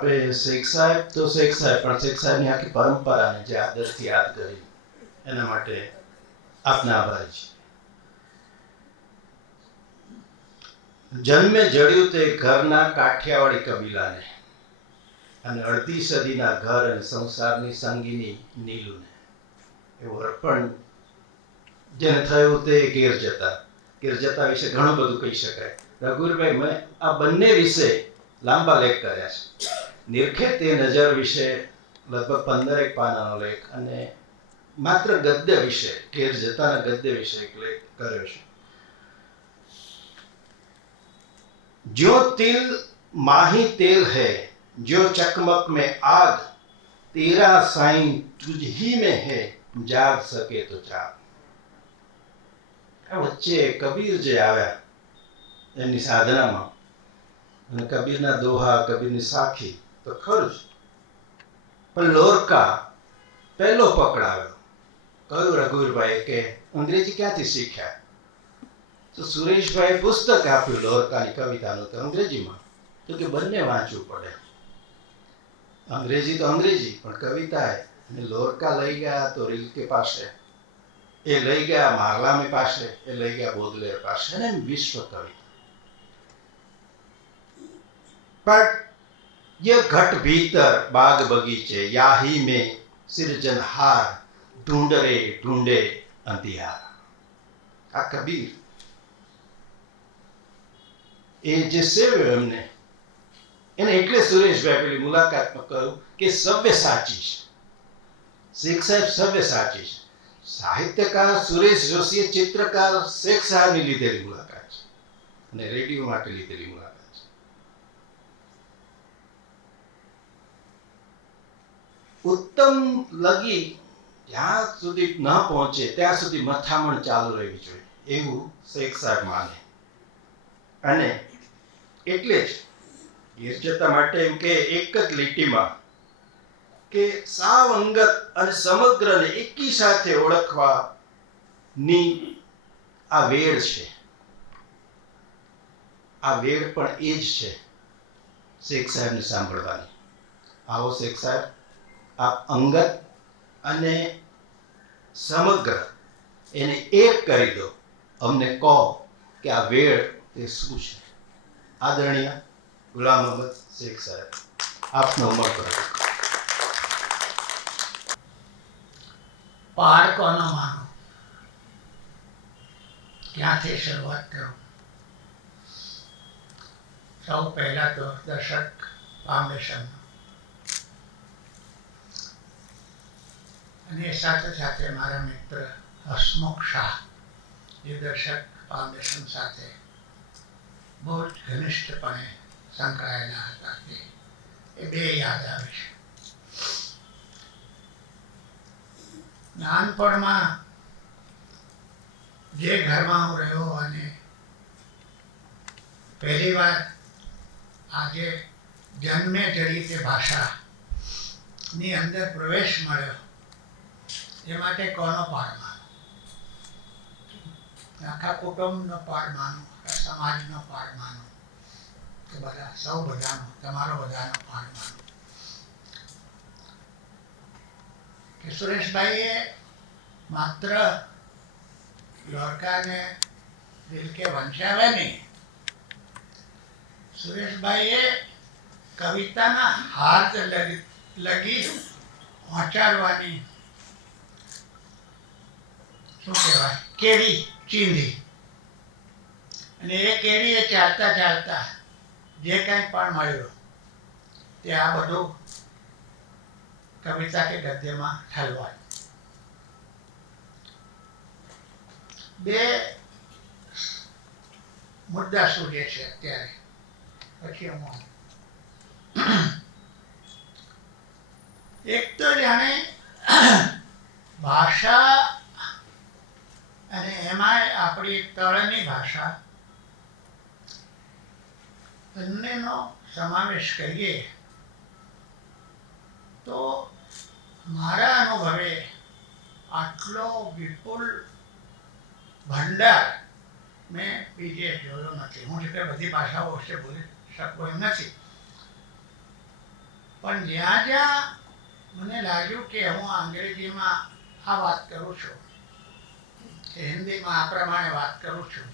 આપણે શેખ સાહેબ તો શેખ સાહેબ, પણ શેખ સાહેબની આખી પરંપરાને જે આદરથી યાદ કરી એના માટે આપના આભારી છે. જન્મે જડ્યું તે ઘરના કાઠિયાવાડી કબીલાને, અને અડધી સદીના ઘર અને સંસારની સંગીની નીલુને. એવું અર્પણ જેને થયું તે ઘેર જતા વિશે ઘણું બધું કહી શકાય. રઘુવીરભાઈ, મેં આ બંને વિશે લાંબા લેખ કર્યા છે. નિરખે તે નજર વિશે લગભગ 15 પાનાનો લેખ, અને માત્ર ગદ્ય વિશે, ઘેર જતાના ગદ્ય વિશે એક લેખ કર્યો છે. जो तिल माही तेल है, जो चकमक में आग, तेरा साईं तुझ ही में है, जाग सके तो जाग. આ વચ્ચે કબીર જે આવ્યા એમની સાધનામાં, અને કબીરના દોહા, કબીરની સાખી તો ખરું જ, પણ લોરકા પહેલો પકડાવ્યો. કહ્યું રઘુવીરભાઈ કે અંગ્રેજી ક્યાંથી શીખ્યા? તો સુરેશભાઈ પુસ્તક આપ્યું લોરકાની કવિતાનું, તો અંગ્રેજીમાં. તો કે બંને વાંચવું પડે, અંગ્રેજી તો અંગ્રેજી, પણ કવિતા. અને લોરકા લઈ ગયા તો રિલ્કે પાસે, એ લઈ ગયા મારલામી પાસે, એ લઈ ગયા બોદલેર પાસે, અને વિશ્વ કવિતા. पर ये घट भीतर बाग बगीचे, याही में सिरजनहार, ढूंढरे ढूंढे अंधियार. આ કબીર એ જે સેવ્યો એમને, એને એટલે સુરેશભાઈ પેલી મુલાકાતમાં કહ્યું કે સવ્ય સાચી છે. શેખ સાહેબ સવ્ય સાચી છે. સાહિત્યકાર સુરેશ જોશીએ ચિત્રકાર શેખ સાહેબની લીધેલી મુલાકાત છે, અને રેડિયો માટે લીધેલી મુલાકાત છે. ઉત્તમ લગી જ્યાં સુધી ન પહોંચે ત્યાં સુધી મથામણ ચાલુ રહેવી જોઈએ, એવું શેખ સાહેબ માને. અને એટલે જ ઘેર જતા માટે એમ કે એક જ લીટીમાં કે સાવ અંગત અને સમગ્રને એકી સાથે ઓળખવાની આ વેળ છે. આ વેળ પણ એ જ છે શેખ સાહેબને સાંભળવાની. આવો શેખ સાહેબ, આપ અંગત અને સમગ્ર એને એક કરી દો, અમને કહો કે આ વેળ તે શું છે. આદરણીય ગુલામ અહમદ શેખ સાહેબ, આપનો ઉમર કરો. પહાડ કોનો માનો, ક્યાંથી શરૂઆત કરું? સૌ પહેલા તો દર્શક ફાઉન્ડેશન, અને સાથે સાથે મારા મિત્ર હસમુખ શાહ, જે દર્શક ફાઉન્ડેશન સાથે બહુ જ ઘનિષ્ઠપણે સંકળાયેલા હતા, એ બે યાદ આવે છે. નાનપણમાં જે ઘરમાં હું રહ્યો, અને પહેલી વાર આજે જન્મે જડી તે ભાષાની અંદર પ્રવેશ મળ્યો, એ માટે કોનો પાર માનો? આખા કુટુંબનો પાર માનો, આખા સમાજનો પાર માનો, કે બધા સૌ બધાનો, તમારો બધાનો પાર માનો. કે સુરેશભાઈએ માત્ર લોરકાને રિલ્કે વંચાવ્યા નહીં, સુરેશભાઈએ કવિતાના હાથ લગી પહોંચાડવાની, શું કહેવાય, કેડી ચીંધી. અને એ કેડીએ ચાલતા ચાલતા જે કંઈ પણ મળ્યું તે આ બધું કવિતા કે ગદ્યમાં ઠલવાય. બે મુદ્દા સૂજે છે અત્યારે, પછી હું એક તો જાણે ભાષા, અને એમાં આપણી તળની ભાષા, બંનેનો સમાવેશ કરીએ તો મારા અનુભવે આટલો વિપુલ ભંડાર મેં બીજે જોયો નથી. હું એટલે બધી ભાષાઓ વિશે બોલી શકું એમ નથી, પણ જ્યાં જ્યાં મને લાગ્યું કે હું અંગ્રેજીમાં આ વાત કરું છું કે હિન્દીમાં આ પ્રમાણે વાત કરું છું,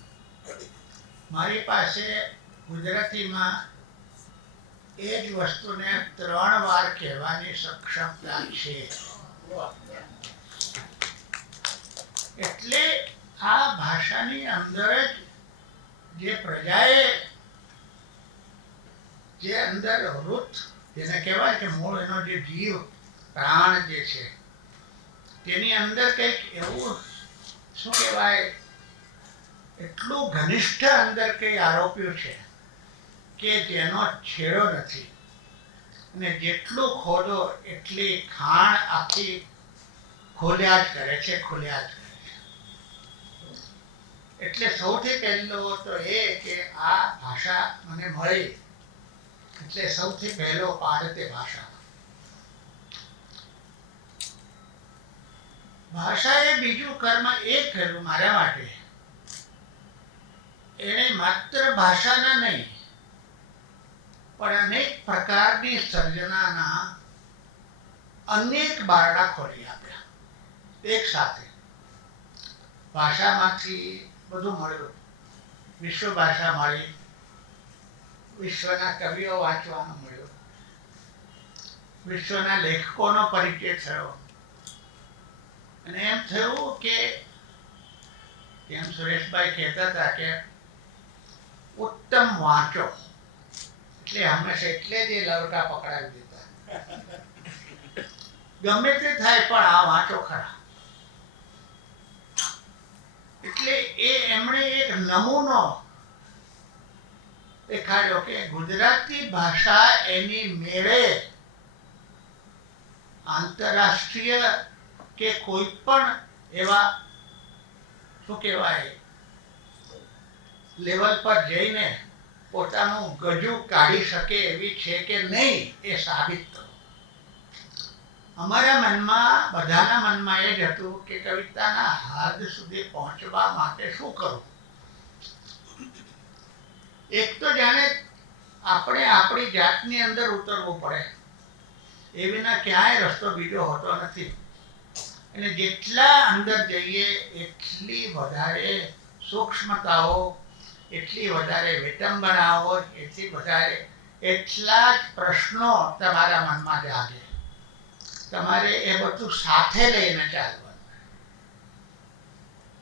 મારી પાસે ગુજરાતીમાં એ જ વસ્તુને 3 વાર કહેવાની સક્ષમતા છે. એટલે આ ભાષાની અંદર જ જે પ્રજાએ જે અંદર વૃત્ત જેને કહેવાય કે મૂળ એનો જે જીવ પ્રાણ જે છે તેની અંદર કંઈક એવું શું કહેવાય એટલું ઘનિષ્ઠ અંદર કંઈ આરોપ્યું છે કે જેનો છેડો નથી, અને જેટલું ખોદો એટલી ખાણ આખી ખોલ્યા જ કરે છે, ખોલ્યા જ કરે છે. એટલે સૌથી પહેલો તો એ કે આ ભાષા મને મળી એટલે સૌથી પહેલો પાઠ તે ભાષા. ભાષાએ બીજું કર્મ એ કર્યું મારા માટે, એણે માત્ર ભાષાના નહીં પણ અનેક પ્રકારની સર્જનાના અનેક બારણા ખોલી આપ્યા એક સાથે. ભાષામાંથી બધું મળ્યું, વિશ્વ ભાષા મળી, વિશ્વના કવિઓ વાંચવાનું મળ્યું, વિશ્વના લેખકોનો પરિચય થયો, અને એમ થયું કે જેમ સુરેશભાઈ કહેતા હતા કે ઉત્તમ વાંચો, એટલે હંમેશા એટલે જ એ લવટા પકડાવી દેતા, ગમે તે થાય પણ આ વાંચો ખરા. એટલે એમણે એક નમૂનો દેખાડ્યો કે ગુજરાતી ભાષા એની મેળે આંતરરાષ્ટ્રીય કે કોઈ પણ એવા શું કહેવાય લેવલ પર જઈને પોતાનું ગજુ કાઢી શકે એવી છે કે નહીં એ સાબિત કરો. અમારા મનમાં બધાના મનમાં એ જ હતું કે કવિતાના હદ સુધી પહોંચવા માટે શું કરવું. એક તો જાણે આપણે આપણી જાતની અંદર ઉતરવું પડે, એ વિના ક્યાંય રસ્તો બીજો હોતો નથી. અને જેટલા અંદર જઈએ એટલી વધારે સૂક્ષ્મતાઓ, એટલી વધારે વિટંબનાઓ, એટલા જ પ્રશ્નો તમારા મનમાં જાગે. તમારે એ બધું સાથે લઈને ચાલવાનું.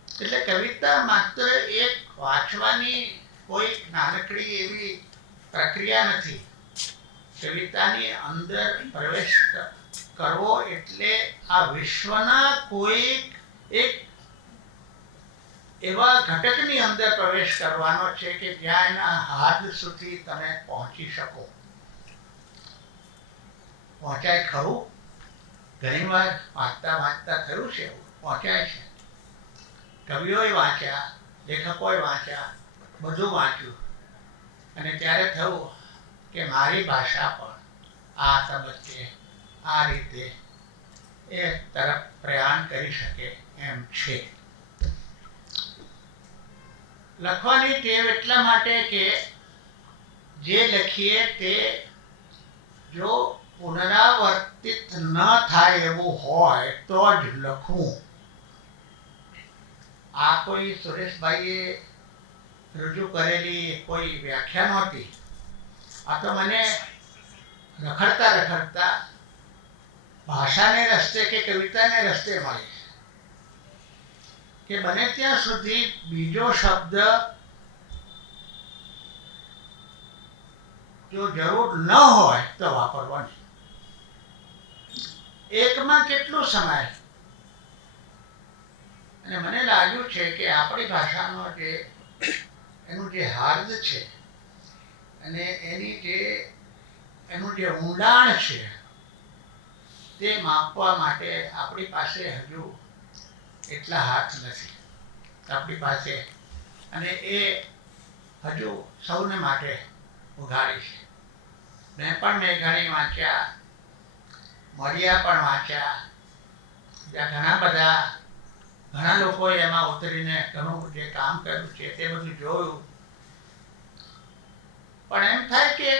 એટલે કવિતા માત્ર એક વાંચવાની કોઈ નાનકડી એવી પ્રક્રિયા નથી. કવિતાની અંદર પ્રવેશ કરવો એટલે આ વિશ્વના કોઈ એક એવા ઘટકની અંદર પ્રવેશ કરવાનો છે કે જ્યાં એના હાથ સુધી તમે પહોંચી શકો. પહોંચાય ખરું? ઘણી વાર વાંચતા વાંચતા થયું છે એવું, પહોંચાય છે. કવિઓએ વાંચ્યા, લેખકોએ વાંચ્યા, બધું વાંચ્યું, અને ત્યારે થયું કે મારી ભાષા પણ આ તબક્કે આ રીતે એ તરફ પ્રયાણ કરી શકે એમ છે. લખવાની ટેવ એટલા માટે કે જે લખીએ તે જો પુનરાવર્તિત ન થાય એવું હોય તો જ લખવું. આ કોઈ સુરેશભાઈએ રજૂ કરેલી કોઈ વ્યાખ્યા નહોતી. આ તો મને રખડતા રખડતા ભાષાને રસ્તે કે કવિતાને રસ્તે મળી કે બને ત્યાં સુધી બીજો શબ્દ જો જરૂર ન હોય તો વાપરવો નહીં. એકમાં કેટલું સમય. અને મને લાગ્યું છે કે આપણી ભાષાનો એનું જે હાર્દ છે અને એનું જે ઊંડાણ છે તે માપવા માટે આપણી પાસે હજુ એટલા હાથ નથી આપણી પાસે, અને એ હજુ સૌને માટે ઉઘાડી છે. મેં પણ મેઘાણી વાંચ્યા, મળિયા પણ વાંચ્યા, ત્યાં ઘણા લોકોએ એમાં ઉતરીને ઘણું જે કામ કર્યું છે તે બધું જોયું. પણ એમ થાય કે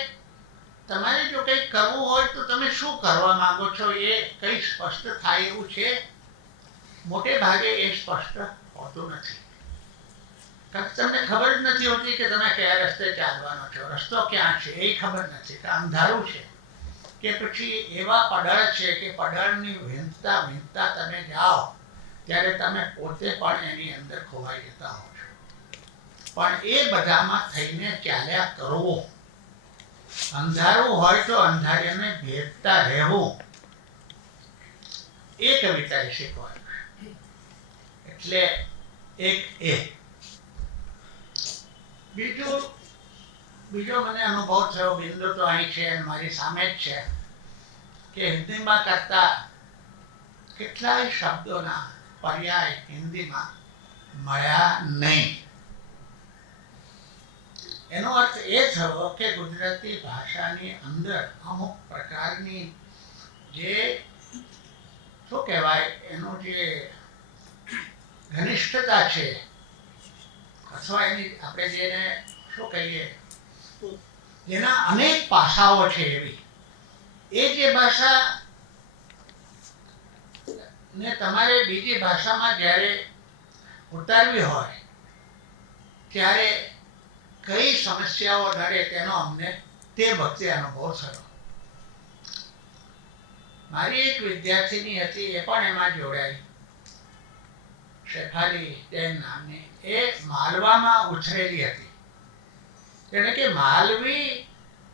તમારે જો કંઈક કરવું હોય તો તમે શું કરવા માંગો છો એ કંઈ સ્પષ્ટ થાય એવું છે? મોટે ભાગે એ સ્પષ્ટ હોતું નથી. કારણ કે તમને ખબર જ નથી હોતી કે તમે કયા રસ્તે ચાલવાનો છો, રસ્તો ક્યાં છે એ ખબર નથી, કે અંધારું છે કે પછી એવા પડળ છે કે પડળની વીંધતા વીંધતા તમે જાઓ ત્યારે તમે પોતે પણ એની અંદર ખોવાઈ જતા હો છો. પણ એ બધામાં થઈને ચાલ્યા કરવું, અંધારું હોય તો અંધારિયાને ભેદતા રહેવું, એ કવિતાએ શીખવાડ્યું. એટલે એક એ બીજો મને અનુભવ થયો, બિંદુ તો અહીં છે અને મારી સામે જ છે, કે હિન્દીમાં કરતા કેટલાય શબ્દોના પર્યાય હિન્દીમાં મળ્યા નહીં. એનો અર્થ એ થયો કે ગુજરાતી ભાષાની અંદર અમુક પ્રકારની જે શું કહેવાય એનું જે ઘનિષ્ઠતા છે, અથવા એની આપણે જેને શું કહીએ, જેના અનેક પાસાઓ છે, એવી એ જે ભાષા ને તમારે બીજી ભાષામાં જ્યારે ઉતારવી હોય ત્યારે કઈ સમસ્યાઓ નડે તેનો અમને તે વખતે અનુભવ થયો. મારી એક વિદ્યાર્થીની હતી, એ પણ એમાં જોડાઈ, શેફાલી બેન નામની. એ માલવામાં ઉછરેલી હતી. એટલે કે માલવી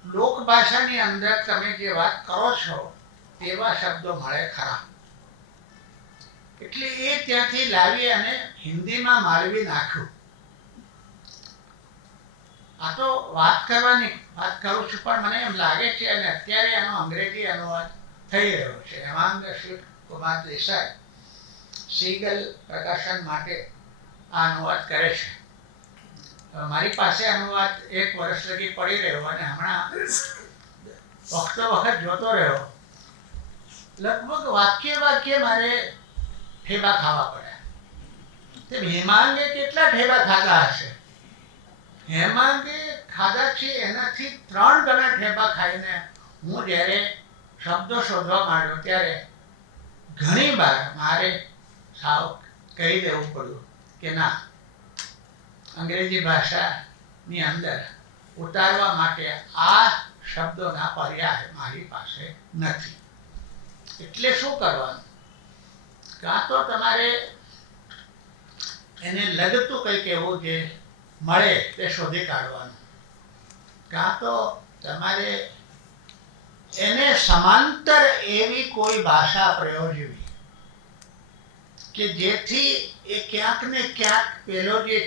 લોકભાષાની અંદર તમે જે વાત કરો છો તેવા શબ્દો મળે ખરા. એટલે એ ત્યાંથી લાવી અને હિન્દીમાં માલવી નાખ્યું. આ તો વાત કરવાની વાત કરું છું, પણ મને એમ લાગે છે અને અત્યારે એનો અંગ્રેજી અનુવાદ થઈ રહ્યો છે. હેમાંગ કુમાર દેસાઈ સીગલ પ્રકાશન માટે આ અનુવાદ કરે છે. મારી પાસે અનુવાદ 1 વર્ષ લગી પડી રહ્યો અને હમણાં વખત જોતો રહ્યો. લગભગ વાક્ય મારે ઠેબા ખાવા પડ્યા. તે હેમાંગે કેટલા ઠેબા ખાધા હશે? હેમાંગે ખાધા છે એનાથી 3 ગણા ઠેબા ખાઈને હું જ્યારે શબ્દો શોધવા માંડ્યો ત્યારે ઘણી વાર મારે સાવ કહી દેવું પડ્યું કે ના, અંગ્રેજી ભાષાની અંદર ઉતારવા માટે આ શબ્દોના પર્યાય મારી પાસે નથી. એટલે શું કરવાનું? કાં તો તમારે એને લગતું કંઈક એવું જે મળે તે શોધી કાઢવાનું, કાં તો તમારે એને સમાંતર એવી કોઈ ભાષા પ્રયોજવી કે જેથી એ ક્યાંક ને ક્યાંક પેલો જે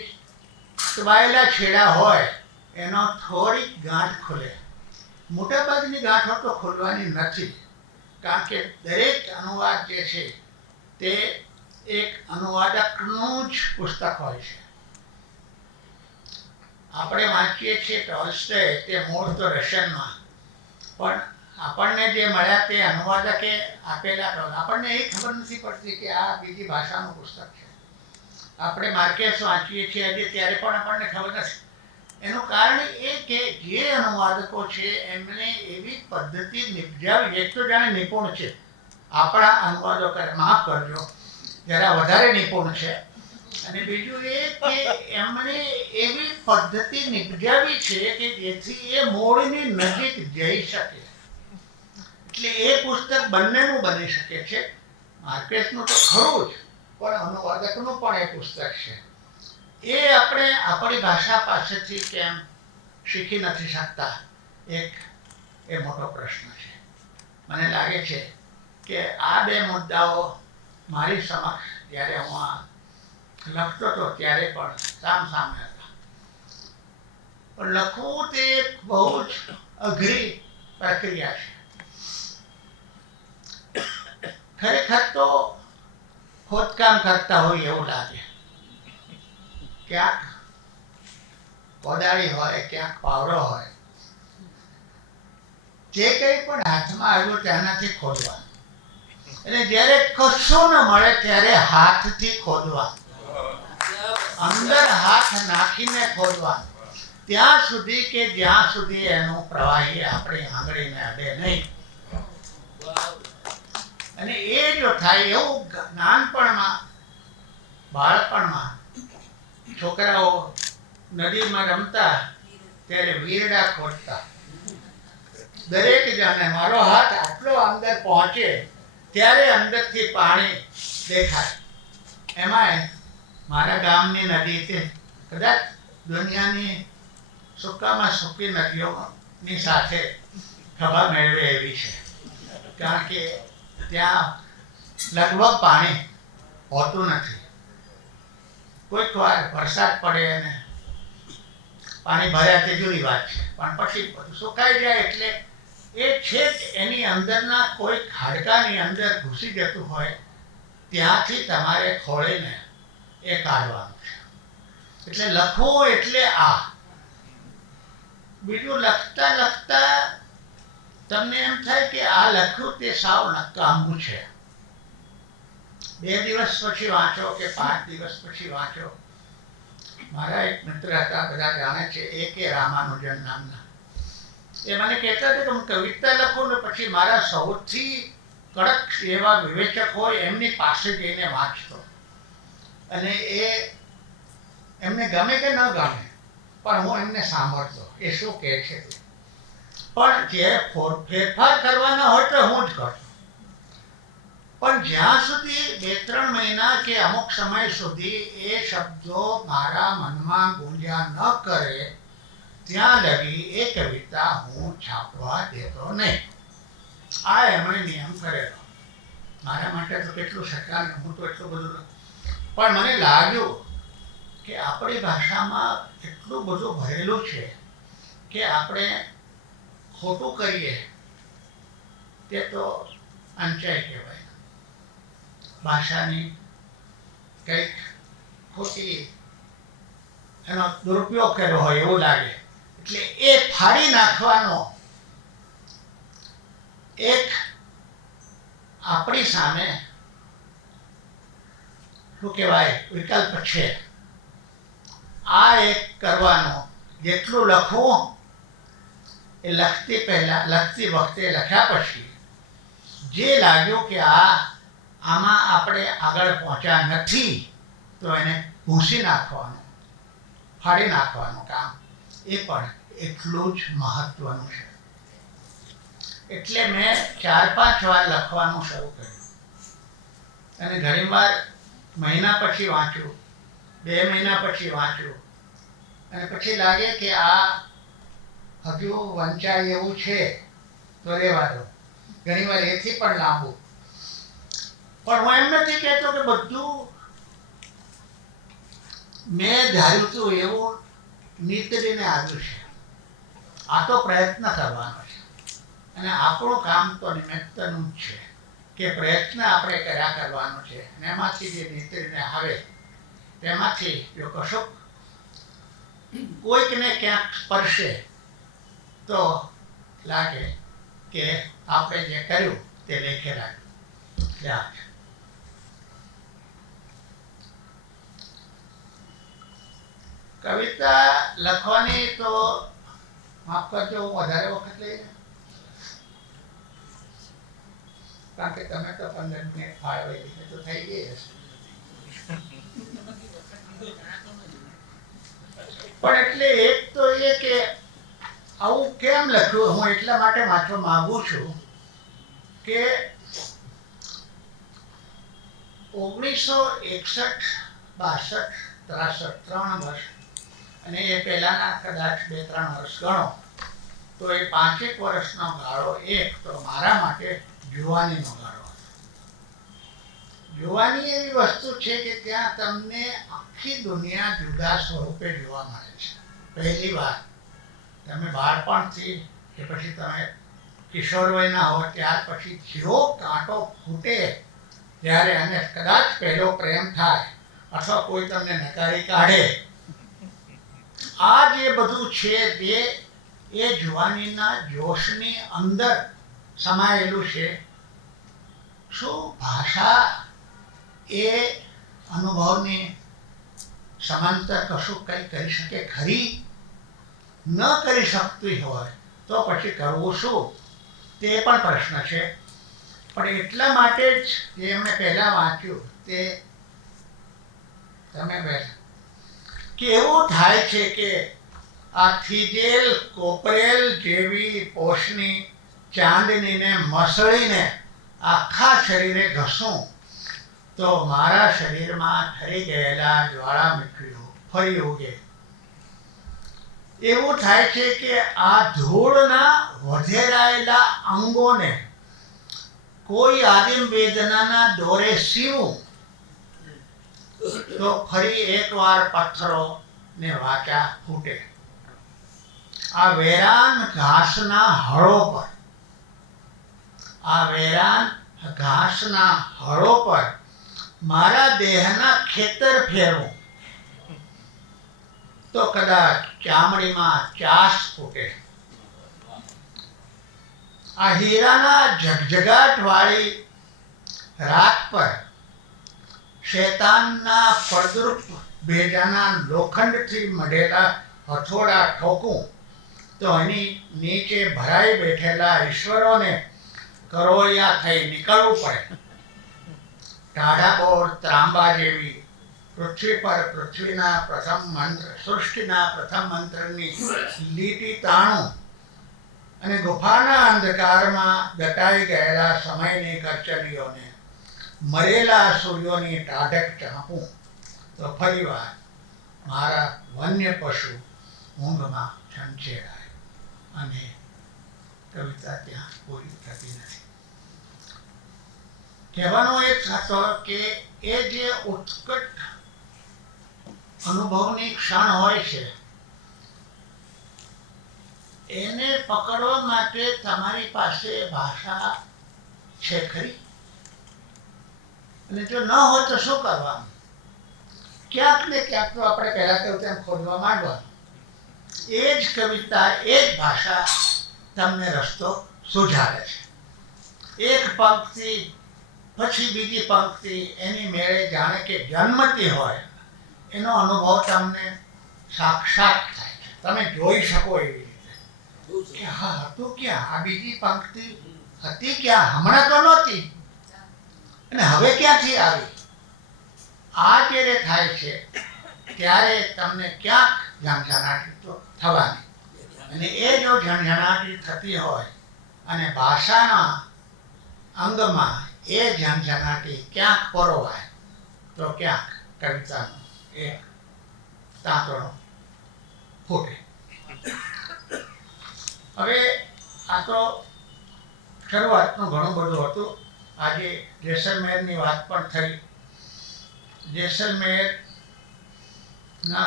દબાયેલા છેડા હોય એનો થોડીક ગાંઠ ખુલે. મોટાભાગની ગાંઠો તો ખોલવાની નથી, કારણ કે દરેક અનુવાદ જે છે તે એક અનુવાદકનું જ પુસ્તક હોય છે. આપણે વાંચીએ છીએ ટોલ્સ્ટોય, તે મૂળ તો રશિયનમાં, પણ આપણને જે મળ્યા તે અનુવાદકે આપેલા તો આપણને એ ખબર નથી પડતી કે આ બીજી ભાષાનું પુસ્તક છે. આપણે માર્કેસ વાંચીએ છીએ આજે, ત્યારે પણ આપણને ખબર નથી. એનું કારણ એ કે જે અનુવાદકો છે એમણે એવી પદ્ધતિ નિપજાવી, એક તો જાણે નિપુણ છે, આપણા અનુવાદો માફ કરજો જરા વધારે નિપુણ છે, અને બીજું એ કે એમણે એવી પદ્ધતિ નિપજાવી છે કે જેથી એ મૂળની નજીક જઈ શકે. એટલે એ પુસ્તક બંનેનું બની શકે છે. માર્કેસનું તો ખરું જ, પણ અનુવાદકનું પણ એ પુસ્તક છે. એ આપણે આપણી ભાષા પાસેથી કેમ શીખી નથી શકતા, એક એ મોટો પ્રશ્ન છે. મને લાગે છે કે આ 2 મુદ્દાઓ મારી સમક્ષ જ્યારે હું આ લખતો હતો ત્યારે પણ સામે હતા. પણ લખવું તે એક બહુ જ અઘરી પ્રક્રિયા છે. ખરેખર તો ખોદકામ કરતા હોય એવું લાગે. ક્યાંક કોદાળી હોય, ક્યાંક પાવડો હોય, જે કંઈ પણ હાથમાં આવ્યું તેનાથી ખોદવાનું. એટલે જ્યારે કશું ન મળે ત્યારે હાથથી ખોદવાનું, અંદર હાથ નાખીને ખોદવાનું. ત્યાં સુધી કે જ્યાં સુધી એનું પ્રવાહી આપણી આંગળીને અડે નહીં. અને એ જો થાય એવું નાનપણમાં, બાળપણમાં છોકરાઓ નદીમાં રમતા ત્યારે વીરડા ખોદતા. દરેક જણે મારો હાથ આટલો અંદર પહોંચે ત્યારે અંદરથી પાણી દેખાય. એમાં મારા ગામની નદી છે કદાચ દુનિયાની સૂકામાં સૂકી નદીઓની સાથે ખભા મેળવે એવી છે. કારણ કે ત્યાં લગભગ પાણી હોતું નથી. કોઈક વાર વરસાદ પડે અને પાણી ભર્યા તે જુદી વાત છે, પણ પછી બધું સુકાઈ જાય એટલે એ છેક એની અંદરના કોઈક હાડકાની અંદર ઘૂસી જતું હોય ત્યાંથી તમારે ખોળીને એ કાઢવાનું છે. એટલે લખવું એટલે આ. બીજું લખતા લખતા તમને એમ થાય કે આ લખ્યું તે સાવ નકામું છે. 2 દિવસ પછી વાંચો કે 5 દિવસ પછી વાંચો. મારા એક મિત્ર હતા, બધા જાણે છે, A.K. રામાનુજન નામના. એ મને કહેતા હતા કે હું કવિતા લખું ને પછી મારા સૌથી કડક એવા વિવેચક હોય એમની પાસે જઈને વાંચતો. અને એમને ગમે કે ન ગમે પણ હું એમને સાંભળતો એ શું કહે છે. પણ જે ફેરફાર કરવાના હોય તો હું જ કરતો. પણ જ્યાં સુધી 2-3 મહિના કે અમુક સમય સુધી એ શબ્દો મારા મનમાં ગુંજ્યા ન કરે ત્યાં લગી એ કવિતા હું છાપવા દેતો નહીં. આ એમણે નિયમ કરેલો. મારા માટે તો કેટલું શકાય, હું તો એટલું બધું. પણ મને લાગ્યું કે આપણી ભાષામાં એટલું બધું ભરેલું છે કે આપણે ખોટું કરીએ તે તો અંચાઈ કહેવાય. ભાષાની કંઈક ખોટી એનો દુરુપયોગ કર્યો હોય એવું લાગે. એટલે એ ફાડી નાખવાનો એક આપણી સામે શું કહેવાય વિકલ્પ છે. આ એક કરવાનો. જેટલું લખવું એ લખતી વખતે લખ્યા પછી જે લાગ્યું કે આમાં આપણે આગળ પહોંચ્યા નથી તો એને ભૂંસી નાખવાનું, ફાડી નાખવાનું કામ એ પણ એટલું જ મહત્વનું છે. એટલે મેં 4-5 વાર લખવાનું શરૂ કર્યું. અને ઘણીવાર મહિના પછી વાંચ્યું, 2 મહિના પછી વાંચ્યું, અને પછી લાગે કે આ હજુ વંચાય એવું છે તો રહેવા દો. ઘણીવાર એથી પણ લાંબુ. પણ હું એમ નથી કહેતો કે બધું મેં ધાર્યું હતું એવું નીતરીને આવ્યું છે. આ તો પ્રયત્ન કરવાનો છે. અને આપણું કામ તો નિમિત્તનું જ છે કે પ્રયત્ન આપણે કર્યા કરવાનો છે. અને એમાંથી જે નીતરીને આવે તેમાંથી જો કશુંક કોઈકને ક્યાંક સ્પર્શે તો લાગે કે આપણે જે કર્યું તે લેખે લાગ્યું. કવિતા લખવાની તો માફ કરજો હું વધારે વખત લઈ, કારણ કે તમે તો 15 મિનિટ ફાળવેલી તો થઈ ગઈ હશે. પણ એટલે એક તો એ કે આવું કેમ લખ્યું હું એટલા માટે વાંચવા માંગુ છું કે 1961, 62, 63, 3 વર્ષ અને એ પહેલાના કદાચ 2-3 વર્ષ ગણો તો એ 5 વર્ષનો ગાળો એક તો મારા માટે જુવાનીનો ગાળો હતો. જુવાની એવી વસ્તુ છે કે ત્યાં તમને આખી દુનિયા જુદા સ્વરૂપે જોવા મળે છે. પહેલી વાર તમે બાળપણથી કે પછી તમે કિશોર વયના હો ત્યાર પછી જેવો કાંટો ફૂટે ત્યારે અને કદાચ પહેલો પ્રેમ થાય અથવા કોઈ તમને નકારી કાઢે, આ જે બધું છે તે એ જુવાનીના જોશની અંદર સમાયેલું છે. શું ભાષા એ અનુભવની સમાંતર કશું કંઈ કરી શકે ખરી? ન કરી શકતી હોય તો પછી કરવું શું, તે પણ પ્રશ્ન છે. પણ એટલા માટે જ જે એમણે પહેલાં વાંચ્યું તે તમે બેઠા કે એવું થાય છે કે આ થીજેલ કોપરેલ જેવી પોષની ચાંદનીને મસળીને આખા શરીરે ઘસું તો મારા શરીરમાં ઠરી ગયેલા જ્વાળામુખીઓ ફરી ઉગે. એવું થાય છે કે આ ધૂળના વધેરાયેલા અંગોને કોઈ આદિમ વેદનાના દોરે સીવું તો ફરી એકવાર પથ્થરો ને વાચા ફૂટે. આ વેરાન ઘાસના હળો પર મારા દેહના ખેતર ફેરવું તો કદાચ ચામડીમાં ચાસ ફૂટે. આ હીરાના ઝગઝગાટ વાળી રાત પર શેતાનના ફળદ્રુપ ભેજાના લોખંડથી મઢેલા હથોડા ઠોકું તો એની નીચે ભરાઈ બેઠેલા ઈશ્વરોને કરોળિયા થઈ નીકળવું પડે. ટાઢાબોળ ત્રાંબા જેવી પૃથ્વી પર સૃષ્ટિના પ્રથમ મંત્રની લીટી તાણું અને ગુફાના અંધકારમાં દટાઈ ગયેલા સમયની કરચલીઓને મરેલા સૂર્યોની ટાઢક ચાંપું તો ફરીવાર મારા વન્ય પશુ ઊંઘમાં છંછેડાય. અને કવિતા ત્યાં પૂરી થતી નથી. કહેવાનો એક હતો કે એ જે ઉત્કટ અનુભવની ક્ષણ હોય છે એને પકડવા માટે તમારી પાસે ભાષા છે ખરી? અને જો ન હોય તો શું કરવાનું? ક્યાંક ને ક્યાંક તો આપણે પહેલા કહ્યું તેમ ખોદવા માંડવાનું. એ જ કવિતા, એ જ ભાષા તમને રસ્તો સુઝાવે છે. એક પંક્તિ પછી બીજી પંક્તિ એની મેળે જાણે કે જન્મતી હોય એનો અનુભવ તમને સાક્ષાત થાય છે. તમે જોઈ શકો એવી રીતે કે હા હતું ક્યાં, આ બીજી પંક્તિ હતી ક્યાં, હમણાં તો નહોતી અને હવે ક્યાંથી આવી. આ જ્યારે થાય છે ત્યારે તમને ક્યાંક ઝણઝણાટી તો થવાની. અને એ જો ઝણઝણાટી થતી હોય અને ભાષાના અંગમાં એ ઝણઝણાટી ક્યાંક પરોવાય તો ક્યાંક કવિતાનો એક તાંતણો ફૂટે. હવે આ તો શરૂઆતનું ઘણું બધું હતું. આજે જેસલમેરની વાત પણ થઈ. જેસલમેરના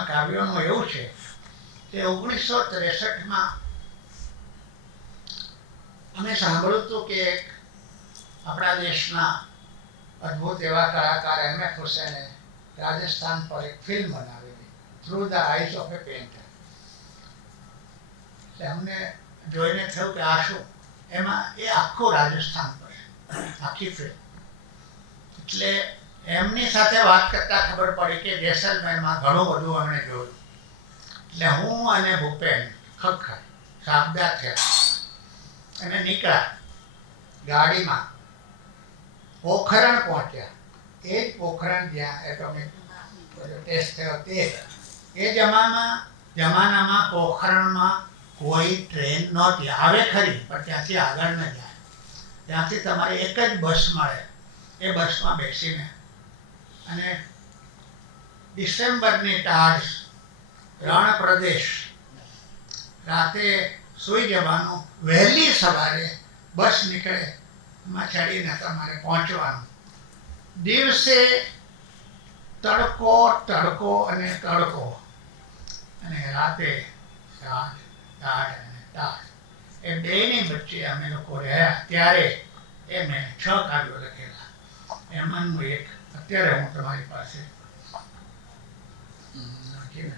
કાવ્યોનું એવું છે કે 1963માં અમે સાંભળ્યું હતું કે આપણા દેશના અદ્ભુત એવા કલાકાર M.F. હુસૈને રાજસ્થાન પર એક ફિલ્મ બનાવેલી, through the eyes of A painter. એટલે અમને જોઈને થયું કે આ શું, એમાં એ આખું રાજસ્થાન પર આખી ફિલ્મ. એટલે એમની સાથે વાત કરતા ખબર પડી કે જેસલમેરમાં ઘણું બધું અમને જોયું. એટલે હું અને ભૂપેન ખખર સાબદા થયા અને નીકળ્યા ગાડીમાં. પોખરણ પહોંચ્યા. એ જ પોખરણ જ્યાં એટોમિક ટેસ્ટ થયો તે. એ જમાનામાં પોખરણમાં કોઈ ટ્રેન નહોતી. આવે ખરી પણ ત્યાંથી આગળ ન જાય. ત્યાંથી તમારે એક જ બસ મળે. એ બસમાં બેસીને અને ડિસેમ્બરની ટાઢ, રણ પ્રદેશ, રાતે સૂઈ જવાનું, વહેલી સવારે બસ નીકળે એમાં ચડીને તમારે પહોંચવાનું. દિવસે તડકો તડકો અને તડકો અને રાતે ટાઢ ટાઢ અને ટાઢ. એ બેની વચ્ચે અમે લોકો રહ્યા ત્યારે એ મેં 6 કાવ્યો લખેલા. એમાંનું એક અત્યારે હું તમારી પાસે નાખીને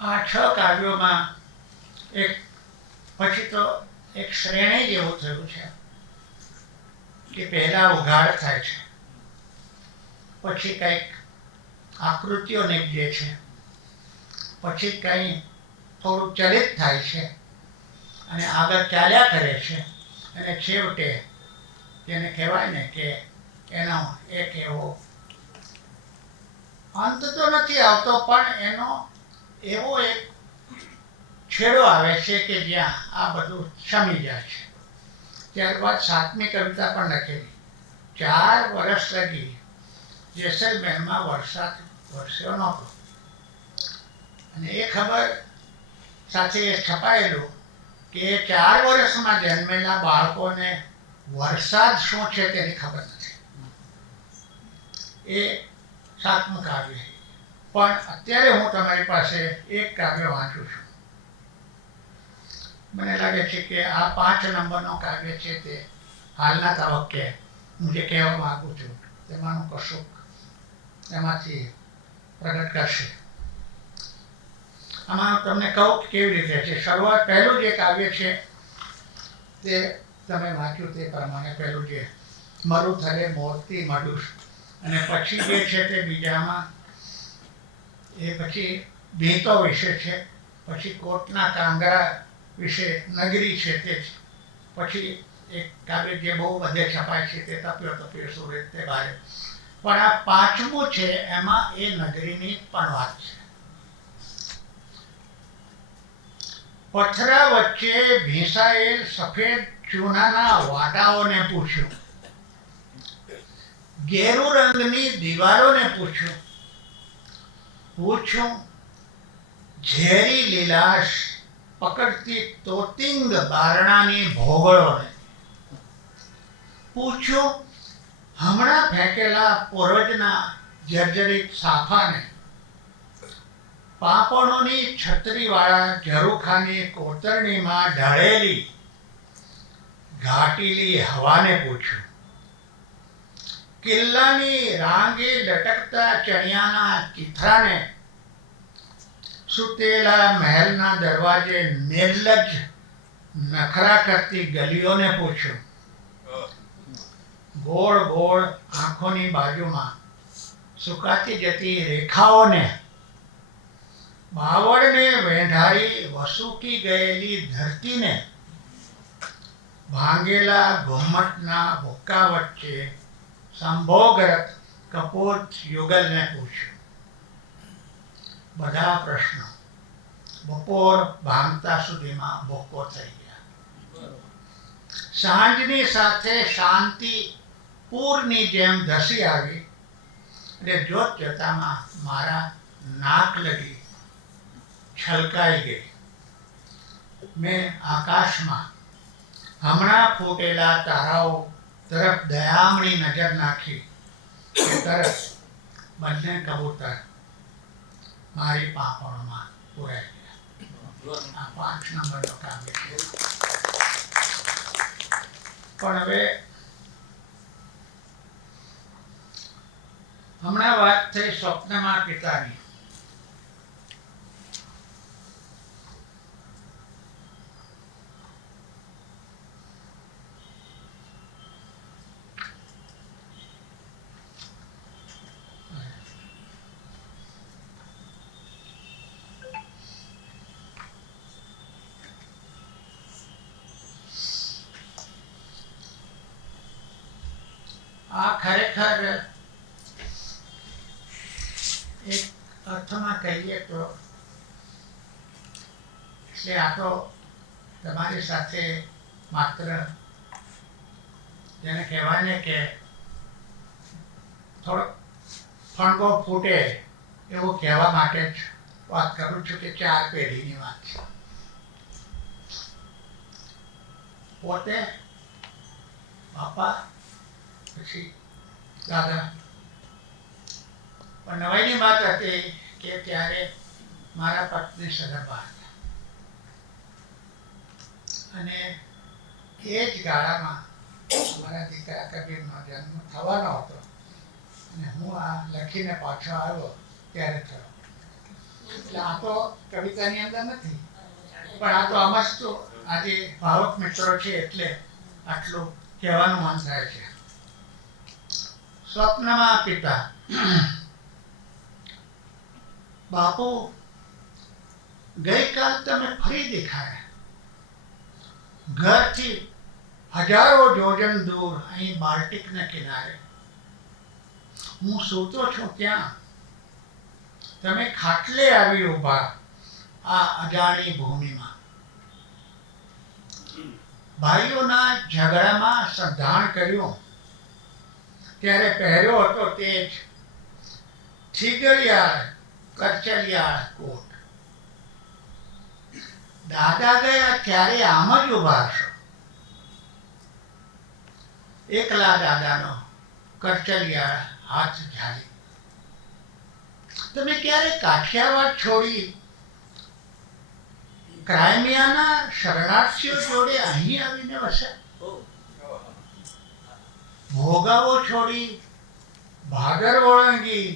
આ 6 કાવ્યોમાં એક પછી તો એક શ્રેણી જેવું થયું છે કે પહેલા ઉઘાડ થાય છે, પછી કંઈક આકૃતિઓ નીપજે છે, પછી કંઈ થોડું ચલિત થાય છે અને આગળ ચાલ્યા કરે છે અને છેવટે તેને કહેવાય ને કે એનો એક એવો અંત તો નથી આવતો, પણ એનો એવો એક છેડો આવે છે કે જ્યાં આ બધું શમી જાય છે. ત્યારબાદ 7મી કવિતા પણ લખેલી. 4 વર્ષ લગી જેસલમેરમાં વરસાદ વરસ્યો નહોતો અને એ ખબર સાથે એ છપાયેલું કે 4 વર્ષમાં જન્મેલા બાળકોને વરસાદ શું છે તેની ખબર નથી. એ 7મું કાવ્ય. પણ અત્યારે હું તમારી પાસે એક કાવ્ય વાંચું છું. મને લાગે છે કે આ 5 નંબરનો કાવ્ય છે તે હાલના તબક્કે હું જે કહેવા માંગુ છું તેમાંનું કશુંક એમાંથી પ્રગટ કરશે. આમાં તમને કહું કેવી રીતે છે. શરૂઆત પહેલું જે કાવ્ય છે તે તમે વાંચ્યું તે પ્રમાણે પહેલું જે મરુથલે મોરતી મડુસ, અને પછી જે છે તે બીજામાં એ પછી ભીતો વિશે છે, પછી કોટના કાંગરા વિશે નગરી છે તે છે, પછી એક કાવ્ય જે બહુ બધે છપાય છે તે તપ્યો તપ્યો સૂરજ તે ભારે. પણ આ 5મું છે એમાં એ નગરીની પણ વાત છે. પથરા વચ્ચે ભીંસાયેલ સફેદ ચૂનાના વાટાઓને પૂછ્યું, ગેરુ રંગની દિવાલોને પૂછ્યું ઝેરી લીલાશ પકડતી તોતિંગ બારણાની ભોગળોને પૂછ્યું, હમણાં ફેંકેલા પૂર્વજના જર્જરિત સાફાને, પાપણોની છત્રીવાળા ઝરૂખાની કોતરણીમાં ઢળેલી ઘાટીલી હવાને પૂછ્યું, કિલ્લાની રાંગે લટકતા ચણિયાના ચીથરાને, સુતેલા મહેલના દરવાજે નિર્લજ્જ નખરા કરતી ગલીઓને પૂછ્યું, ગોળ ગોળ આંખોની બાજુમાં સુકાતી જતી રેખાઓને, બાવળને વેંઢારી વસૂકી ગયેલી ધરતીને, ભાંગેલા ઘુમ્મટના ભૂક્કા વચ્ચે સંભોગરત કપોત યુગલને પૂછ્યું. બધા પ્રશ્નો બપોર ભાંગતા સુધીમાં ભૂક્કો થઈ ગયા. સાંજની સાથે શાંતિ પૂરની જેમ ધસી આવી અને જોત જોતામાં મારા નાક લગી છલકાઈ ગઈ. મેં આકાશમાં હમણાં ફૂટેલા તારાઓ તરફ દયામણી નજર નાખી કે તરત બંને કબૂતર મારી પાંપણોમાં પૂરાઈ ગયા. આ 5 નંબરનો કાવ્ય છે. પણ હવે હમણાં વાત થઈ સ્વપ્નમાં પિતાની. આ ખરેખર એક અર્થમાં કહીએ તો એટલે આ તો તમારી સાથે માત્ર જેને કહેવાય ને કે થોડો ફણગો ફૂટે એવું કહેવા માટે જ વાત કરું છું કે 4 પેઢીની વાત છે. પોતે બાપા, પછી દાદા. પણ નવાઈની વાત હતી કે ત્યારે મારા પત્ની સગર્ભા હતા અને એ જ ગાળામાં મારા દીકરા કબીરનો જન્મ થવાનો હતો અને હું આ લખીને પાછો આવ્યો ત્યારે થયો. એટલે આ તો કવિતાની અંદર નથી, પણ આ તો આમાં જ તો આજે ભાવક મિત્રો છે એટલે આટલું કહેવાનું મન થાય છે. સ્વપ્નમાં પિતા, બાપુ ગઈકાલ તમે ફરી દેખાયા. ઘરથી હજારો યોજન દૂર અહીં બાલ્ટિકના કિનારે હું સૂતો છું ત્યાં તમે ખાટલે આવી ઊભા આ અજાણી ભૂમિમાં. ભાઈઓના ઝઘડામાં સંધાણ કર્યું ત્યારે પહેર્યો હતો તે જ થીગડિયાળ કરચલિયાળ કોટ. દાદા ગયા ત્યારે આમ જ ઊભા હશો. એકલા દાદાનો કરચલિયાળ હાથ ઝાલી. તમે ક્યારે કાઠિયાવાડ છોડી ક્રાઇમિયાના શરણાર્થીઓ જોડે અહીં આવીને વસ્યા? ભોગાવો છોડી ભાદર ઓળંગી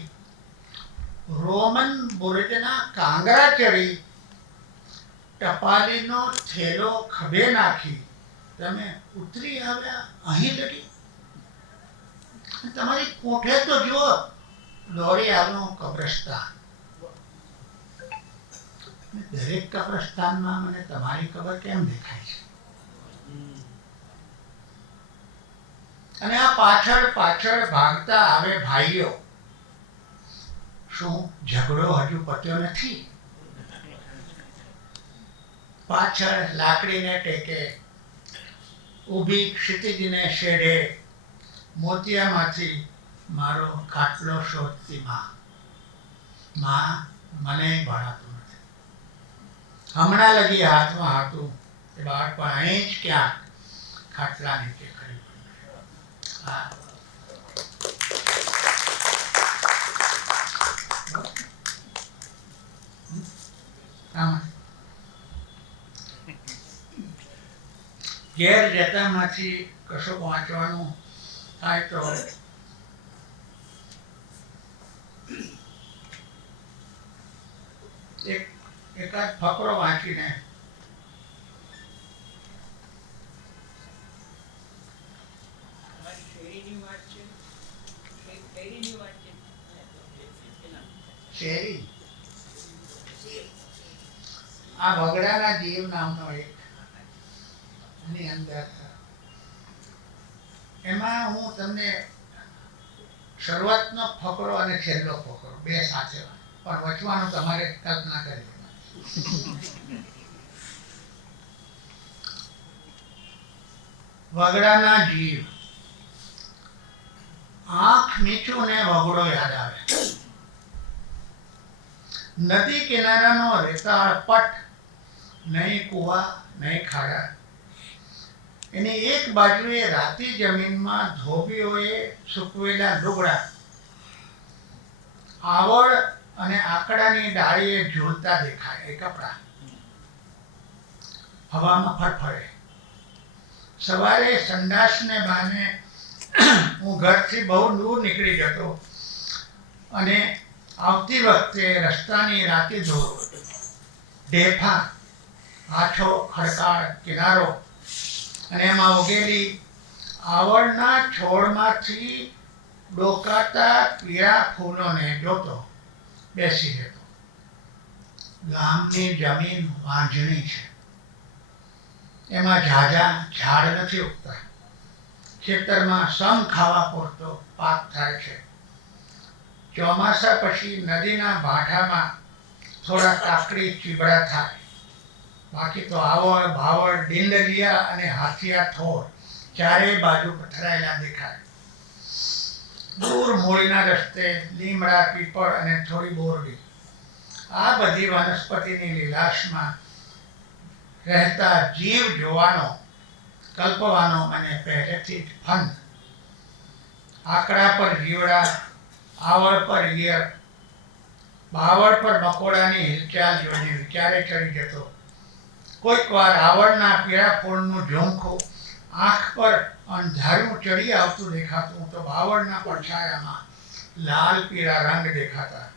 રોમન બુર્જના કાંગરા ચડી ટપાલીનો થેલો ખભે નાખી તમે ઉતરી આવ્યા અહીં લગી. તમારી કોઠે તો જુઓ લોરિયાલનું કબ્રસ્તાન. દરેક કબ્રસ્તાનમાં મને તમારી કબર કેમ દેખાય છે? અને આ પાછળ પાછળ ભાગતા આવે ભાઈઓ. શું ઝઘડો હજુ પત્યો નથી? પાછળ લાકડીને ટેકે ઊભી ક્ષિતિજને શેઢે મોતિયામાંથી મારો ખાટલો શોધતી માં. મને ભણાતું નથી. હમણાં લગી હાથમાં હતું એ બાળપણ અહીં જ ક્યાંક ખાટલા નીચે ખરી પડ્યું. ઘેર જતામાંથી કશું વાંચવાનું થાય તો એકાદ ફકરો વાંચીને શેરી. આ વગડાના જીવ નામનો એક ની અંદર એમાં હું તમને શરૂઆતનો ફકરો અને છેલ્લો ફકરો બે સાથે, પણ વચવાનું તમારે કલ્પના કરી. વગડાના જીવ. આંખ મીચું ને વગડો યાદ આવે. નદી કિનારાનો રેતાળ પટ, નહીં કુવા નહીં ખાડા. એની એક બાજુએ રાતી જમીનમાં ધોબીઓએ સૂકવેલા લુગડા આવળ અને આકડાની ડાળીએ ઝૂલતા દેખાય. એ કપડા હવામાં ફરફરે. સવારે સંડાસને બહાને હું ઘરથી બહુ દૂર નીકળી જતો અને આવતી વખતે રસ્તાની રાતી ધોર, ઢેફા, આછો ખડકાળ કિનારો અને એમાં ઉગેલી આવળના છોડમાંથી ડોકાતા પીળા ફૂલોને જોતો બેસી જતો. ગામની જમીન વાંજણી છે. એમાં ઝાઝા ઝાડ નથી ઉગતા. ખેતરમાં સમ ખાવા પૂરતો પાક થાય છે. ચોમાસા પછી નદીના ભાંઠામાં થોડા કાકડી ચીબડા થાય. બાકી તો આવળ ભાવળ ડીંડલિયા અને હાથિયા થોર ચારેય બાજુ પથરાયેલા દેખાય. દૂર મૂળના રસ્તે લીમડા, પીપળ અને થોડી બોરડી. આ બધી વનસ્પતિની લીલાશમાં રહેતા જીવ જોવાનો, કલ્પવાનો મને પહેલેથી જ ફંદ. આકડા પર જીવડા, આવળ પર ઈયળ, બાવળ પર મકોડાની હિલચાલ જોઈને વિચારે ચડી જતો. કોઈક વાર આવળના પીળા ફૂલનું ઝુમખું આંખ પર અંધારું ચડી આવતું દેખાતું તો બાવળના પડછાયામાં લાલ પીળા રંગ દેખાતા.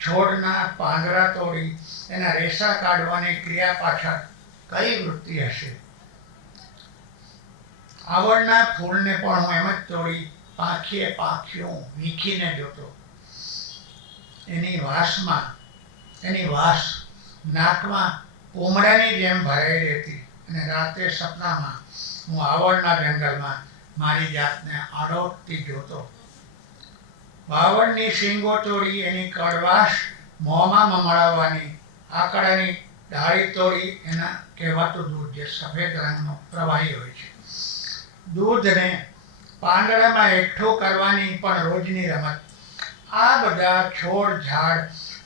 છોડના પાંદડા તોડી એના રેસા કાઢવાની ક્રિયા પાછળ કઈ વૃત્તિ હશે? આવડના ફૂલને પણ હું એમ જ તોડી પાંખીએ પાંખીઓ વીખીને જોતો. એની વાસ નાકમાં પોમડાની જેમ ભરાઈ રહેતી અને રાતે સપનામાં હું આવડના જંગલમાં મારી જાતને આડોટતી જોતો. બાવળની શીંગો તોડી એની કડવાશ મોંમાં મમડાવવાની, આકડાની ડાળી તોડી એના કહેવાતું દૂધ જે સફેદ રંગનો પ્રવાહી હોય છે, દૂધને પાંદડામાં એકઠું કરવાની પણ રોજની રમત. આ બધા છોડ ઝાડ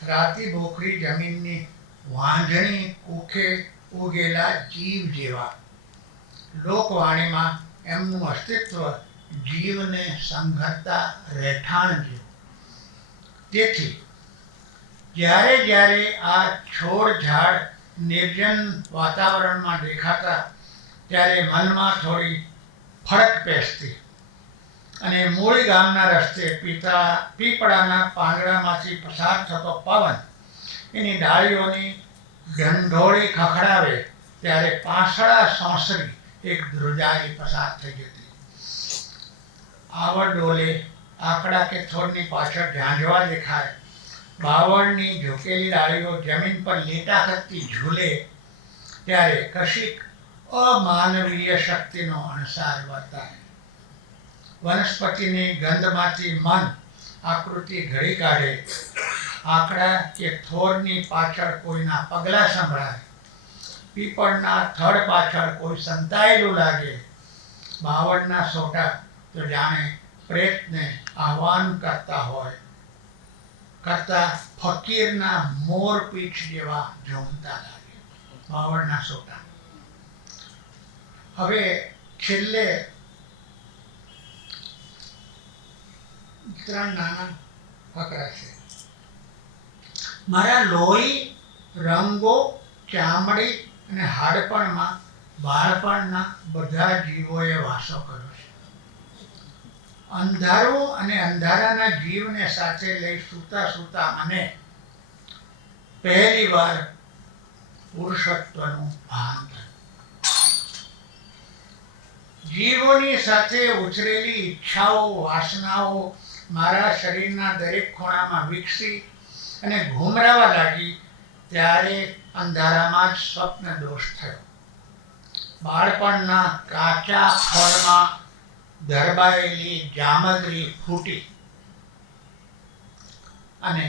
રાતી ભોખરી જમીનની વાંઝણી કુખે ઉગેલા જીવ જેવા. લોકવાણીમાં એમનું અસ્તિત્વ જીવને સંઘરતા રહેઠાણ જેવું. તેથી જ્યારે જ્યારે આ છોડ ઝાડ નિર્જન વાતાવરણમાં દેખાતા ત્યારે મનમાં થોડી ફરક પેસતી અને મૂળી ગામના રસ્તે પીપળાના પાંદડામાંથી પસાર થતો પવન એની ડાળીઓની ઢંઢોળી ખખડાવે ત્યારે પાંસળા સોંસરી એક ધ્રુજારી પસાર થઈ જતી. આવડ ડોલે આકડા કે થોડની પાછળ ઝાંઝવા દેખાય, બાવળની ઝૂકેલી ડાળીઓ જમીન પર લીટા કરતી ઝૂલે ત્યારે કશીક અમાનવીય શક્તિનો અણસાર વર્તાય. વનસ્પતિની ગંધમાંથી મન આકૃતિ ઘડી કાઢે, આકડા કે થોરની પાછળ કોઈના પગલાં સંભળાય, પીપળના થડ પાછળ કોઈ સંતાયેલું લાગે, બાવળના સોટા તો જાણે પ્રેતને આહ્વાન કરતા ફકીરના મોર પીઠ જેવા ઝૂમતા લાગે બાવળના સોટા. હવે છેલ્લે 3 નાના ફકરા છે. મારા લોહી, રંગો, ચામડી અને હાડપણમાં બાળપણના બધા જીવોએ વાસો કર્યો છે. અંધારું અને અંધારાના જીવને સાથે લઈ સૂતા સૂતા મને પહેલી વાર પુરુષત્વનું ભાન થયું. જીવોની સાથે ઉછરેલી ઈચ્છાઓ, વાસનાઓ મારા શરીરના દરેક ખૂણામાં વિકસી અને ઘૂમરાવા લાગી ત્યારે અંધારામાં જ સ્વપ્ન દોષ થયો. બાળપણના કાચા ફળમાં ધરબાયેલી જામગરી ફૂટી અને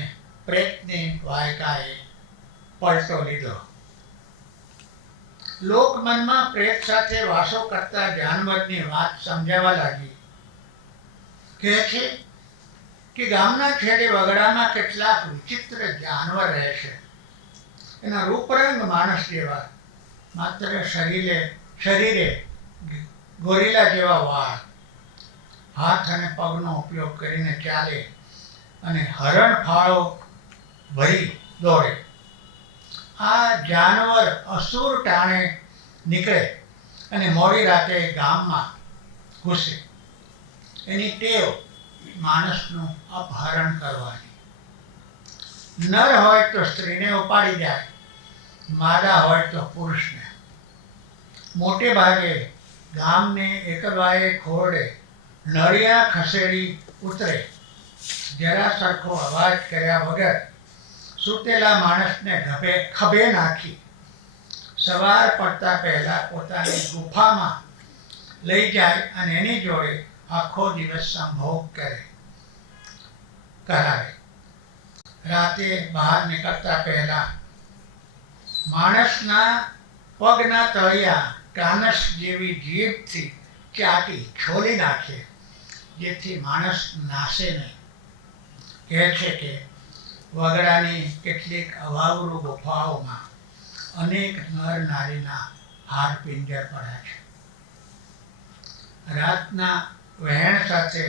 પ્રેતની વાયકાએ પલટો લીધો. લોકમનમાં પ્રેત સાથે વાસો કરતા જાનવરની વાત સમજાવવા લાગી. કહે છે કે ગામના છેડે વગડામાં કેટલાક વિચિત્ર જાનવર રહે છે. એના રૂપરંગ માણસ જેવા, માત્ર શરીરે ગોરીલા જેવા વાળ, હાથ અને પગનો ઉપયોગ કરીને ચાલે અને હરણફાળો ભરી દોડે. આ જાનવર અસુર ટાણે નીકળે અને મોડી રાતે ગામમાં ઘૂસે. એની ટેવ માણસનું અપહરણ કરવાની. નર હોય તો સ્ત્રીને ઉપાડી જાય, માદા હોય તો પુરુષને. મોટે ભાગે ગામને એકલવાએ ખોરડે નળિયા ખસેડી ઉતરે, જરા સરખો અવાજ કર્યા વગર સૂતેલા માણસને ખભે નાખી સવાર પડતા પહેલા પોતાની ગુફામાં લઈ જાય અને એની જોડે આખો દિવસ સંભોગ કરાવે. રાતે બહાર નીકળતા પહેલા માણસના પગના તળિયા કાનસ જેવી જીભથી ચાટી છોલી નાખે, જેથી માણસ નાશે નહીં. કહે છે કે વગડાની કેટલીક અવાવરૂ ગુફાઓમાં અનેક નર નારીના હાડપિંજર પડ્યા છે. રાતના વહેણ સાથે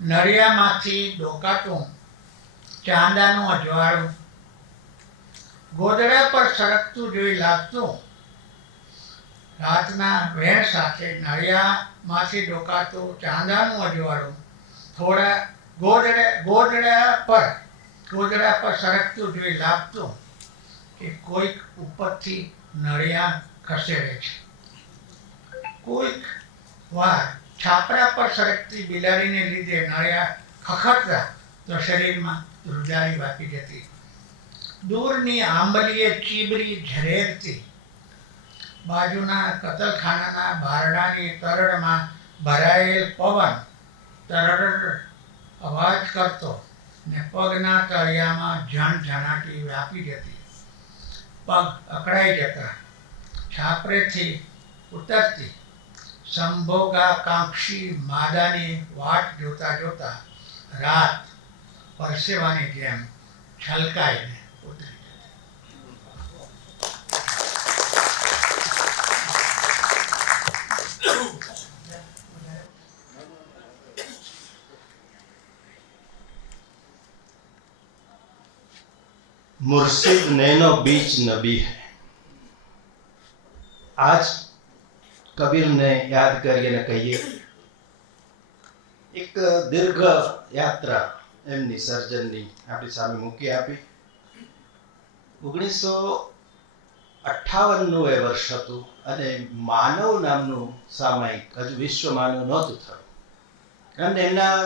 નળિયામાંથી ડોકાતું ચાંદાનું અજવાળું ગોદડા પર સરકતું જોઈ લાગતું. રાતના વહેણ સાથે નળિયામાંથી ડોકાતું ચાંદાનું અજવાળું થોડા ગોદડા પર ગોદડા પર સરકતું જોઈ લાગતું કે કોઈક ઉપરથી નળિયા ખસેડે છે. કોઈક વાર છાપરા પર સરકતી બિલાડીને લીધે નળિયા ખખડતા તો શરીરમાં ધ્રુજારી વાપી જતી. દૂરની આંબલીએ ચીબરી ઝરેરતી. બાજુના કતલખાનાના બારડાની તરડમાં ભરાયેલ પવન તરડ અવાજ કરતો ને પગના તળિયામાં ઝણઝણાટી વ્યાપી જતી. પગ અકળાઈ જતા. છાપરેથી ઉતરતી સંભોગાકાંક્ષી માદાની વાટ જોતા જોતા રાત પરસેવાની જેમ છલકાઈને ઉતરી જતી. मुर्शिद नैनो बीच नबी है. आज કબીરને યાદ કરીને કહીએ, એક દીર્ઘ યાત્રા એમની સર્જનની આપણી સામે મૂકી આપી. 1958નું એ વર્ષ હતું અને માનવ નામનું સામાયિક હજુ વિશ્વ માનવ નહોતું થયું. અને એમના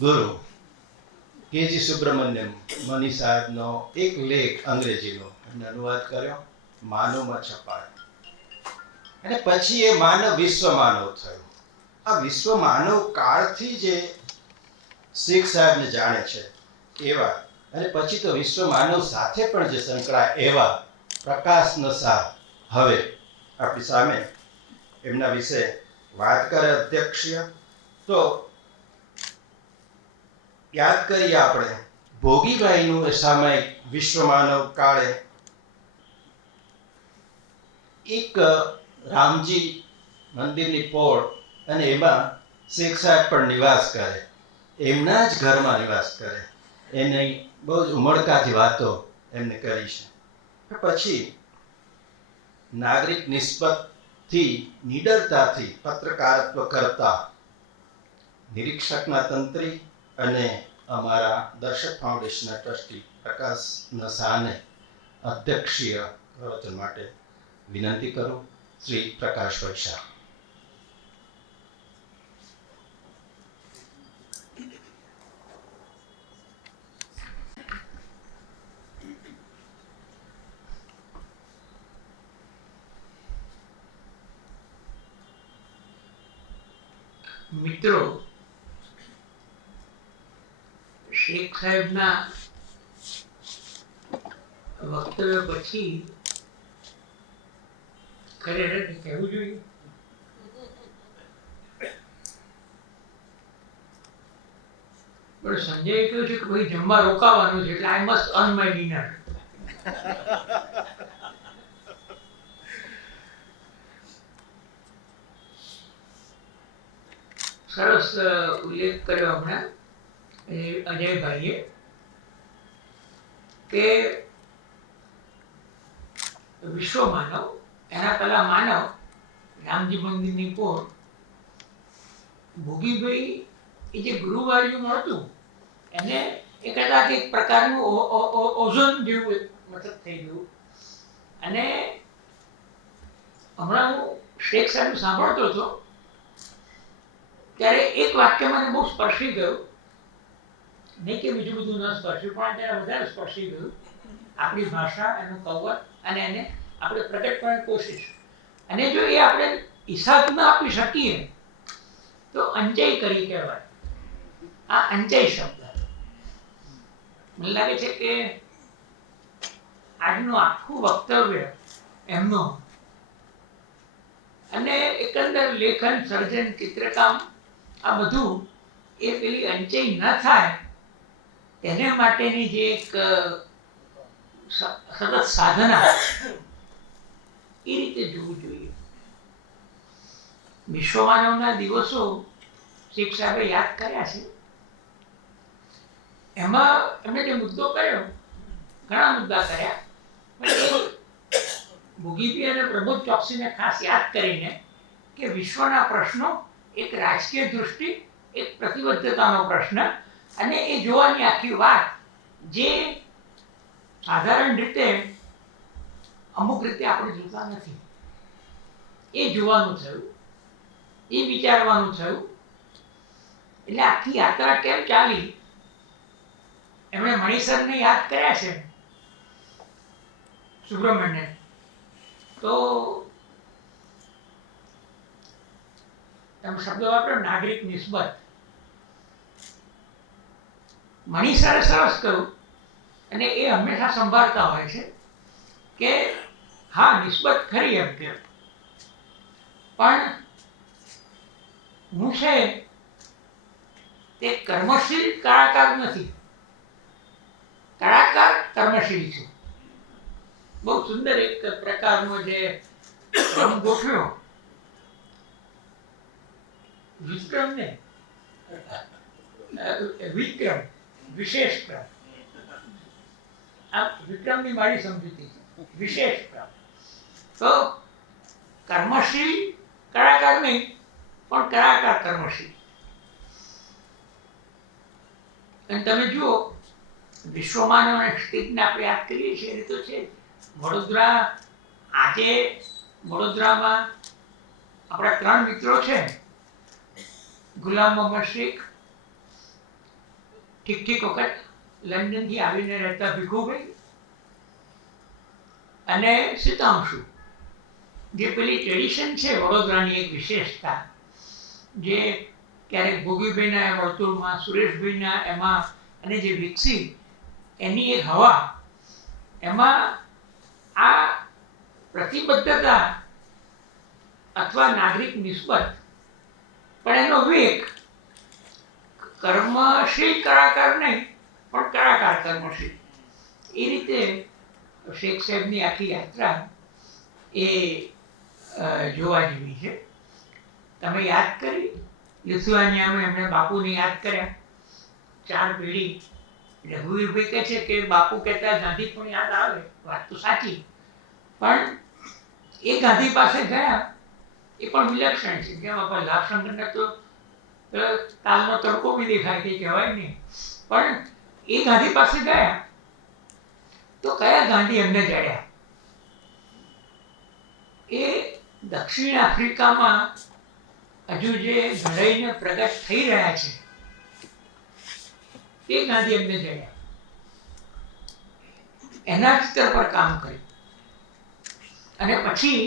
ગુરુ કેજી સુબ્રમણ્યમ મની સાહેબનો એક લેખ અંગ્રેજીનો એમને અનુવાદ કર્યો, માનવમાં છપાયો. અને પછી એ માનવ વિશ્વ માનવ થયું. આ વિશ્વ માનવ કાળથી જે શેખ સાહેબને જાણે છે એવા, અને પછી તો વિશ્વ માનવ સાથે પણ જે સંકળાય એવા પ્રકાશ નસા હવે આપણી સામે એમના વિશે વાત કરે અધ્યક્ષીય. તો યાદ કરીએ આપણે ભોગીભાઈનું એ સામાયિક વિશ્વ માનવ કાળે એક રામજી મંદિરની પોળ અને એમાં શેખ સાહેબ પણ નિવાસ કરે, એમના જ ઘરમાં નિવાસ કરે. એની બહુ જ ઉમળકાથી વાતો એમને કરી છે. પછી નાગરિક નિસ્બતથી નિડરતાથી પત્રકારત્વ કરતા નિરીક્ષકના તંત્રી અને અમારા દર્શક ફાઉન્ડેશનના ટ્રસ્ટી પ્રકાશ નસાને અધ્યક્ષીય પ્રવચન માટે વિનંતી કરું. શ્રી પ્રકાશભાઈ શાહ. મિત્રો, શેખ સાહેબના વક્તવ્ય પછી ખરેખર કહેવું જોઈએ પણ સંજયે કહ્યું છે કે ભાઈ જમવા રોકાવાનું છે એટલે I must earn my dinner. સરસ ઉલ્લેખ કર્યો હમણાં અજયભાઈએ કે વિશ્વ માનવ, એના પહેલા માનવ, રામજી મંદિરની પોર, ભોગીભાઈ એ જે ગુરુવાર્યું હતું એને એ કદાચ એક પ્રકારનું ઓઝોન જેવું મતલબ થઈ ગયું. અને હમણાં હું શેખ સાહેબ સાંભળતો હતો ત્યારે એક વાક્ય મને બહુ સ્પર્શી ગયું. નહીં કે બીજું બધું ન સ્પર્શ્યું, પણ ત્યારે વધારે સ્પર્શી ગયું. આપણી ભાષા, એનું કવર અને એને આપણે પ્રગટ કરવાની કોશિશ. અને જો એ આપણે હિસાબ ન આપી શકીએ તો અંજાઈ કરી કહેવાય. આ અંજાઈ શબ્દ મને લાગે છે કે આજનું આખું વક્તવ્ય એમનું અને એકંદર લેખન, સર્જન, ચિત્રકામ આ બધું એ પેલી અંચાઈ ન થાય તેને માટેની જે એક સતત સાધના એ રીતે જોવું જોઈએ. વિશ્વ માનવના દિવસો શેખ સાહેબે યાદ કર્યા છે. એમાં એમણે જે મુદ્દો કર્યો, ઘણા મુદ્દા કર્યા, પણ એ ભોગીભાઈ અને પ્રબોધ ચોકસીને ખાસ યાદ કરીને કે વિશ્વના પ્રશ્નો એક રાજકીય દૃષ્ટિ, એક પ્રતિબદ્ધતાનો પ્રશ્ન, અને એ જોવાની આખી વાત જે સાધારણ રીતે અમુક રીતે આપણે જોતા નથી. એ જોવાનું થયું, એ વિચારવાનું થયું. એટલે આખી યાત્રા કેમ ચાલી, એમણે મણિસરને યાદ કર્યા છે, સુબ્રમણ્ય. તો તમે શબ્દ વાપરો, નાગરિક નિસ્બત. મણિસરે સરસ કહ્યું, અને એ હંમેશા સંભાળતા હોય છે કે હા, નિસ્બત ખરી એમ કે, પણ હું છે તે કર્મશીલ કલાકાર નથી, કલાકાર કર્મશીલ છું. બહુ સુંદર એક પ્રકારનો જે ક્રમ ગોઠવ્યો. વિક્રમ ને વિક્રમ, વિશેષ ક્રમ. આ વિક્રમની મારી સમજૂતી છે, વિશેષ ક્રમ. તો કર્મશીલ કલાકાર નહીં, પણ કલાકાર કર્મશીલ. અને તમે જુઓ, વિશ્વમાનવ અને સ્થિતિને આપણે યાદ કરીએ છીએ એ તો છે. વડોદરા, આજે વડોદરામાં આપણા 3 મિત્રો છે, ગુલામ મોહમ્મદ શેખ, ઠીક વખત લંડનથી આવીને રહેતા ભીખુભાઈ, અને સીતાંશુ. જે પેલી ટ્રેડિશન છે વડોદરાની એક વિશેષતા, જે ક્યારેક ભોગીભાઈના વર્તુળમાં, સુરેશભાઈના એમાં, અને જે વિકસી એની એક હવા, એમાં આ પ્રતિબદ્ધતા અથવા નાગરિક નિસ્બત, પણ એનો વિવેક, કર્મશીલ કલાકાર નહીં, પણ કલાકાર કર્મશીલ. એ રીતે શેખ સાહેબની આખી યાત્રા એ જોવા જેવી છે. તમે યાદ કરી, લિથુઆનિયામાં એમણે બાપુને યાદ કર્યા, 4 પેઢી. રઘુવીરભાઈ કહે છે કે બાપુ કહેતા ગાંધી પણ યાદ આવે, વાત તો સાચી, પણ એ ગાંધી પાસે ગયા એ પણ વિલક્ષણ છે. જેમ આપણે લાભશંકરને તો કાલનો તડકો બી દેખાય તે કહેવાય નહીં, પણ એ ગાંધી પાસે ગયા તો કયા ગાંધી એમને જડ્યા? એ દક્ષિણ આફ્રિકામાં હજુ જે ઘડાઈને પ્રગટ થઈ રહ્યા છે તે ગાંધી એમને જડ્યા. એના ચિત્ર પર કામ કર્યું, અને પછી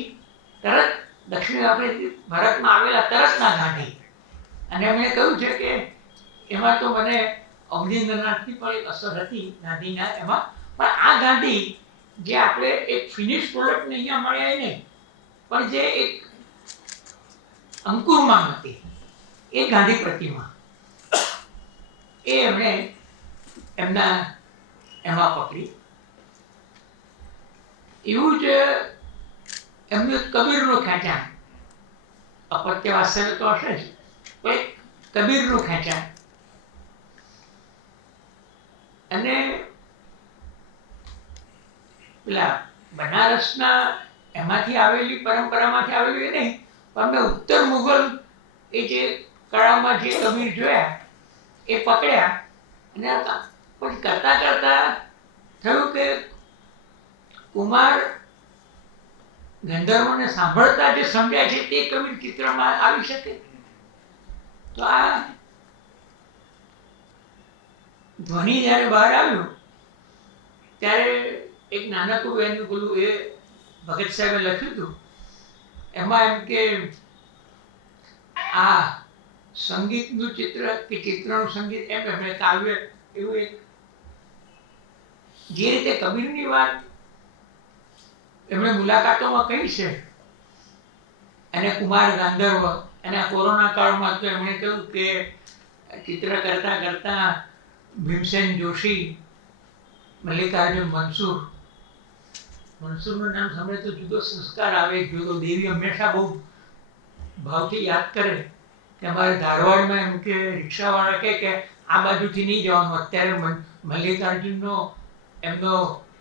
તરત દક્ષિણ ભારતમાં આવેલા તરતના ગાંધી. અને એમણે કહ્યું છે કે એમાં તો મને અવનીન્દ્રનાથની પણ એક અસર હતી ગાંધીના એમાં, પણ આ ગાંધી જે આપણે એક ફિનિશ પ્રોડક્ટને અહીંયા મળ્યા નહીં, પણ જે એક અંકુરમાં હતી, એ ગાંધી પ્રતિમા, એ એમણે એમના એમાં પકડી. એવું જ એમનું કબીરનું ખેંચાણ, અપત્ય વાસ્તવ્ય તો હશે જ, પણ કબીરનું ખેંચાણ. અને પેલા બનારસના એમાંથી આવેલી પરંપરામાંથી આવેલી એ નહીં, પણ મેં ઉત્તર મુઘલ એ જે કળામાં જે કબીર જોયા એ પકડ્યા. અને પણ કરતા થયું કે કુમાર ગંધર્વોને સાંભળતા જે સમજ્યા છે તે કબીર ચિત્રમાં આવી શકે. તો આ ધ્વનિ જ્યારે બહાર આવ્યું ત્યારે એક નાનકડું એનું પેલું એ ભગત સાહેબે લખ્યું હતું, એમાં એમ કે આ સંગીતનું ચિત્ર કે ચિત્રનું સંગીત, એમ એમણે કાવ્ય એવું એક, જે રીતે કબીરની વાત એમણે મુલાકાતોમાં કહી છે, અને કુમાર ગાંધર્વ, અને કોરોના કાળમાં તો એમણે કહ્યું કે ચિત્ર કરતા ભીમસેન જોશી, મલ્લિકાર્જુન મનસુરનું નામ સાંભળે તો જુદો સંસ્કાર આવે, જુદો. દેવી હંમેશા બહુ ભાવથી યાદ કરે કે અમારે ધારવાડમાં એમ કે રિક્ષાવાળા કહે કે આ બાજુથી નહીં જવાનું, અત્યારે મલ્લિકાર્જુનનો એમનો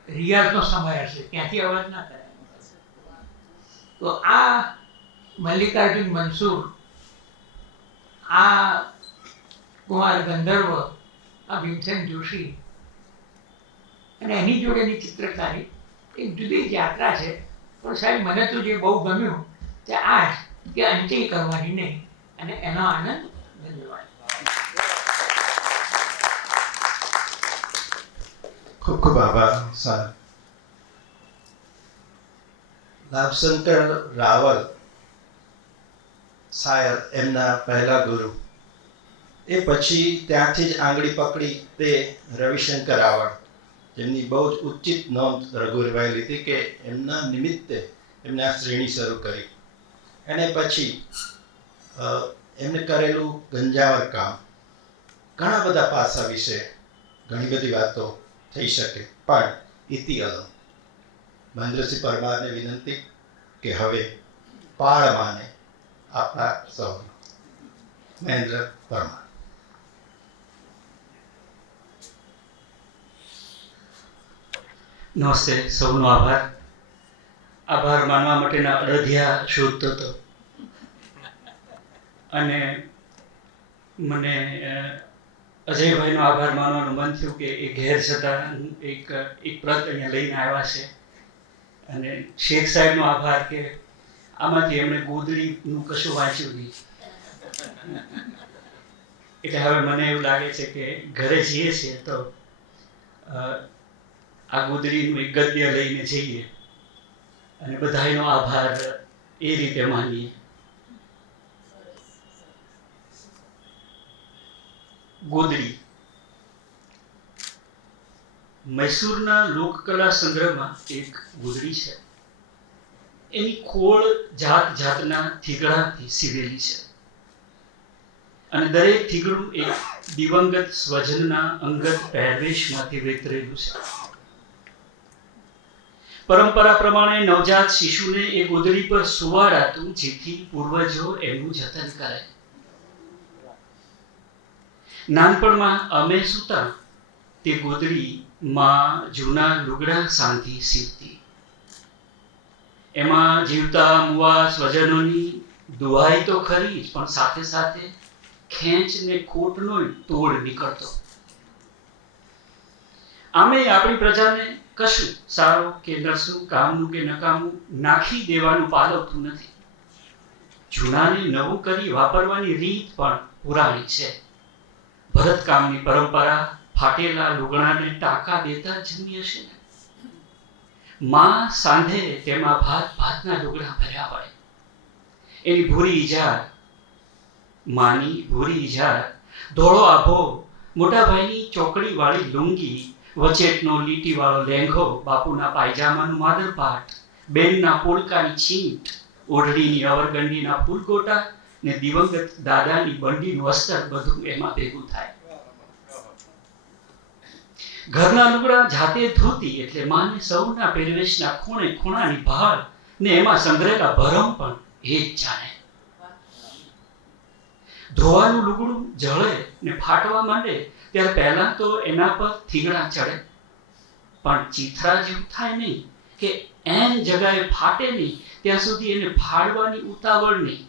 રિયાઝનો સમય હશે, ત્યાંથી અવાજ ના કરે. તો આ મલ્લિકાર્જુન મનસુર, આ કુમાર ગંધર્વ, આ ભીમસેન જોશી, અને એની જોડેની ચિત્રકારી એક જુદી જ યાત્રા છે. પણ સાહેબ મને તો જે બહુ ગમ્યું કે આ જ કે અંતે કરવાની નહીં અને એનો આનંદ મેળવવાનો. ખૂબ ખૂબ આભાર સાહેબ. લાભશંકર રાવલ શાયર એમના પહેલા ગુરુ, એ પછી ત્યાંથી જ આંગળી પકડી તે રવિશંકર રાવળ, જેમની બહુ જ ઉચિત નોંધ રઘુવીરભાઈ લીધી કે એમના નિમિત્તે એમને આ શ્રેણી શરૂ કરી. એને પછી એમને કરેલું ગંજાવર કામ, ઘણા બધા પાસા વિશે ઘણી બધી વાતો થઈ શકે, પણ ઇતિ અલમ. મહેન્દ્રસિંહ પરમારને વિનંતી કે હવે પાળ માને આપણા સૌ. મહેન્દ્ર પરમાર. નમસ્તે, સૌનો આભાર. આભાર માનવા માટેના અડધિયા શોધતો હતો અને મને અજયભાઈનો આભાર માનવાનું મન થયું કે એ ઘેર છતાં એક પ્રત અહીંયા લઈને આવ્યા છે. અને શેખ સાહેબનો આભાર કે આમાંથી એમણે ગોદડીનું કશું વાંચ્યું નહીં. એટલે હવે મને એવું લાગે છે કે ઘરે જઈએ છીએ તો આ ગોદડીનું એક ગદ્ય લઈને જઈએ અને બધાનો આભાર એ રીતે માનીએ. ગોદડી મૈસૂરના લોકકલા સંગ્રહમાં એક ગોદડી છે. એની ખોળ જાત જાતના થીગડાથી સીવેલી છે અને દરેક થીગડું એક દિવંગત સ્વજનના અંગત પહેરવેશમાંથી વેતરેલું છે. પરંપરા પ્રમાણે નવજાત શિશુને એ ગોદડી પર સુવાડાતું જેથી પૂર્વજો એનું જતન કરે. નાનપણમાં અમે સૂતા તે ગોદડી માં જૂના લુગડા સાંધી સીવતી. એમાં જીવતા મુવા સ્વજનોની દુહાઈ તો ખરી જ, પણ સાથે સાથે ખેંચ ને ખોટનો તોડ નીકળતો. આમે આપણી પ્રજાને કશું સારું કે નરસું, કામનું કે નકામું નાખી દેવાનું પાલવતું નથી. જૂનાને નવું કરી વાપરવાની રીત પણ પુરાણી છે. ભરતકામની પરંપરા ફાટેલા લુગડાને ટાંકા દેતા જન્મી હશે ને. માં સાંધે તેમાં ભાતના લુગડા ભર્યા હોય. એની ભૂરી ઇજાર, માની ભૂરી ઇજાર, ધોળો આભો, મોટાભાઈની ચોકડી વાળી લુંગી, વચેટનો લીટી વાળો લેંઘો, બાપુના પાયજામાનું માદરપાટ, બેનના પોલકાની છીંટ, ઓઢણીની અવરગંડીના ફૂલકોટા ને દિવંગત દાદાની બંડીનું અસ્તર, બધું એમાં ભેગું થાય. ઘરના લુગડા જાતે ધોતી એટલે માને સૌના પહેરવેશના ખૂણે ખૂણાની ભાળ ને એમાં સંગ્રહેલા ભરમ પણ એ જ જાણે. ધોવાનું લુગડું જળે ને ફાટવા માંડે ત્યારે પહેલા તો એના પર થીગડા ચડે, પણ ચીથરા જેવું થાય નહીં કે એન જગાએ ફાટે નહીં ત્યાં સુધી એને ફાડવાની ઉતાવળ નહીં.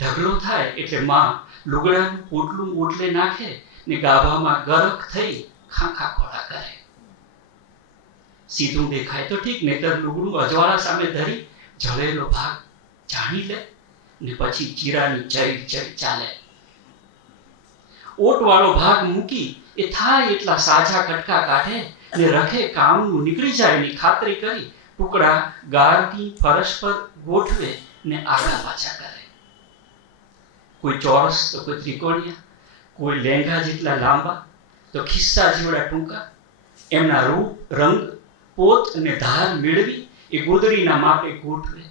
ઢગલો થાય એટલે માં લુગડાનું પોટલું ઓટલે નાખે ને ગાભામાં ગરક થઈ ખાખા ખોળા કરે. સીધું દેખાય તો ઠીક, નહીતર લુગડું અજવાળા સામે ધરી જળેલો ભાગ જાણી લે ને પછી ચીરાની ચરી ચરી ચાલે. ઓટ વાળો ભાગ મૂકી એ થાય એટલા સાજા કટકા કાઢે ને રખે કામનું નીકળી જાય એની ખાતરી કરી ટુકડા ગાળની ફરશ પર ગોઠવે ને આગા પાછા કરે. કોઈ ચોરસ તો કોઈ ત્રિકોણિયા, કોઈ લેંઘા જેટલા લાંબા તો ખિસ્સા જેવડા ટૂંકા. એમના રૂપ, રંગ, પોત અને ધાર મેળવી એ ગોદડીના માપે ગોઠવે.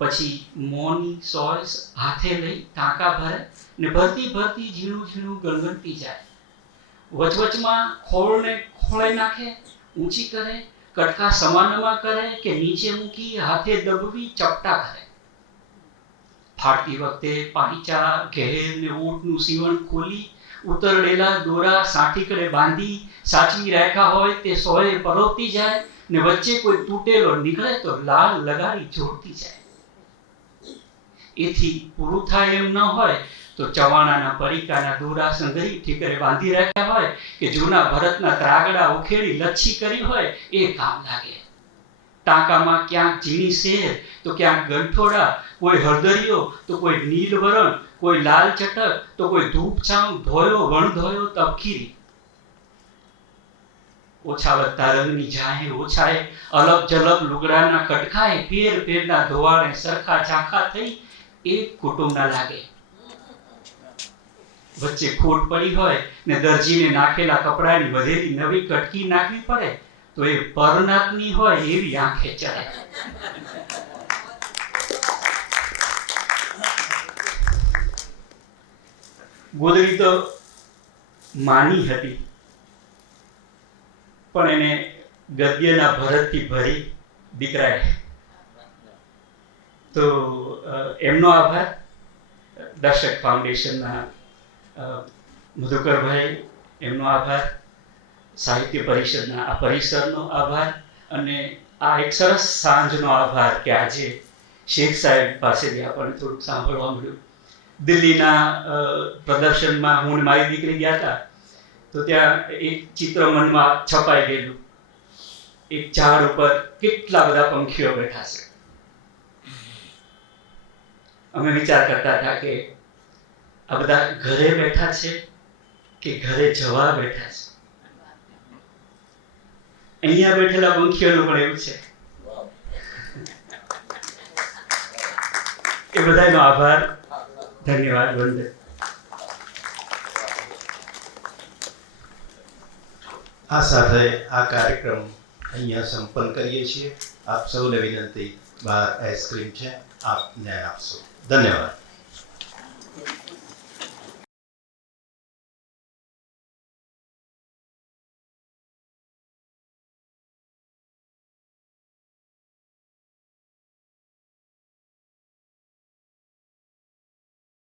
પછી મોની સોય હાથે લઈ ટાંકા ભરે ને ભરતી ભરતી ઝીણું ઝીણું ગણગણતી જાય. વચવચમાં ખોળને ખોળે નાખે, ઊંચી કરે, કટકા સમાનમાં કરે કે નીચે મૂકી હાથે દબવી ચપટા કરે. ફાટતી વખતે પાંચા, ઘેર ને ઓટનું સીવણ ખોલી ઉતરડેલા દોરા સાંઠીકડે બાંધી સાચવી રાખ્યા હોય તે સોએ પરોવતી જાય ને વચ્ચે કોઈ તૂટેલો નીકળે તો લાલ લગાડી જોડતી જાય. એથી પૂરું થાય એમ ન હોય તો તો ચવાણાના પરીકાના દોરા સંઘરી ઠીકરે બાંધી રાખ્યા હોય કે જૂના ભરતના ત્રાગડા ઉખેડી લચ્છી કરી હોય એ કામ લાગે. ટાંકામાં ક્યાંક ઝીણી શેર તો ક્યાંક ગંઠોડા, કોઈ હળદરિયો તો કોઈ નીલવરણ, કોઈ લાલ ચટક તો કોઈ ધૂપ છાંવ, ધોયો વણધોયો તપકીરી. ઓછા વધતા રંગની જાહે ઓછાએ, અલગ જલગ લુગડાના કટકાએ, ફેર ફેરના ધોવાણે સરખા ઝાંખા થઈ એક કુટુંબના લાગે. વચ્ચે ખોટ પડી હોય ને દરજીને નાખેલા કપડાની વધેલી નવી કટકી નાખવી પડે તો એ પરનાતની હોય એવી આંખે ચડે. ગોદડી તો માની હતી, પણ એને ગદ્યના ભરતથી ભરી દીકરાએ. તો એમનો આભાર. દર્શક ફાઉન્ડેશનના મધુકરભાઈ, એમનો આભાર. સાહિત્ય પરિષદના આ પરિસરનો આભાર. અને આ એક સરસ સાંજનો આભાર કે આજે શેખ સાહેબ પાસેથી આપણને થોડુંક સાંભળવા મળ્યું. દિલ્હીના પ્રદર્શનમાં હું ને મારી દીકરી ગયા હતા તો ત્યાં એક ચિત્ર મનમાં છપાઈ ગયેલું. એક ઝાડ ઉપર કેટલા બધા પંખીઓ બેઠા છે. અમે વિચાર કરતા હતા કે આ બધા ઘરે બેઠા છે કે ઘરે જવા બેઠા છે. અહીંયા બેઠેલા પંખીઓનું પણ એવું છે. એ બધાનો આભાર. ધન્યવાદ. વંદે. આ સાથે આ કાર્યક્રમ અહીંયા સંપન્ન કરીએ છીએ. આપ સૌને વિનંતી, બહાર આઈસ્ક્રીમ છે, આપ ન્યાય આપશો. ધન્યવાદ.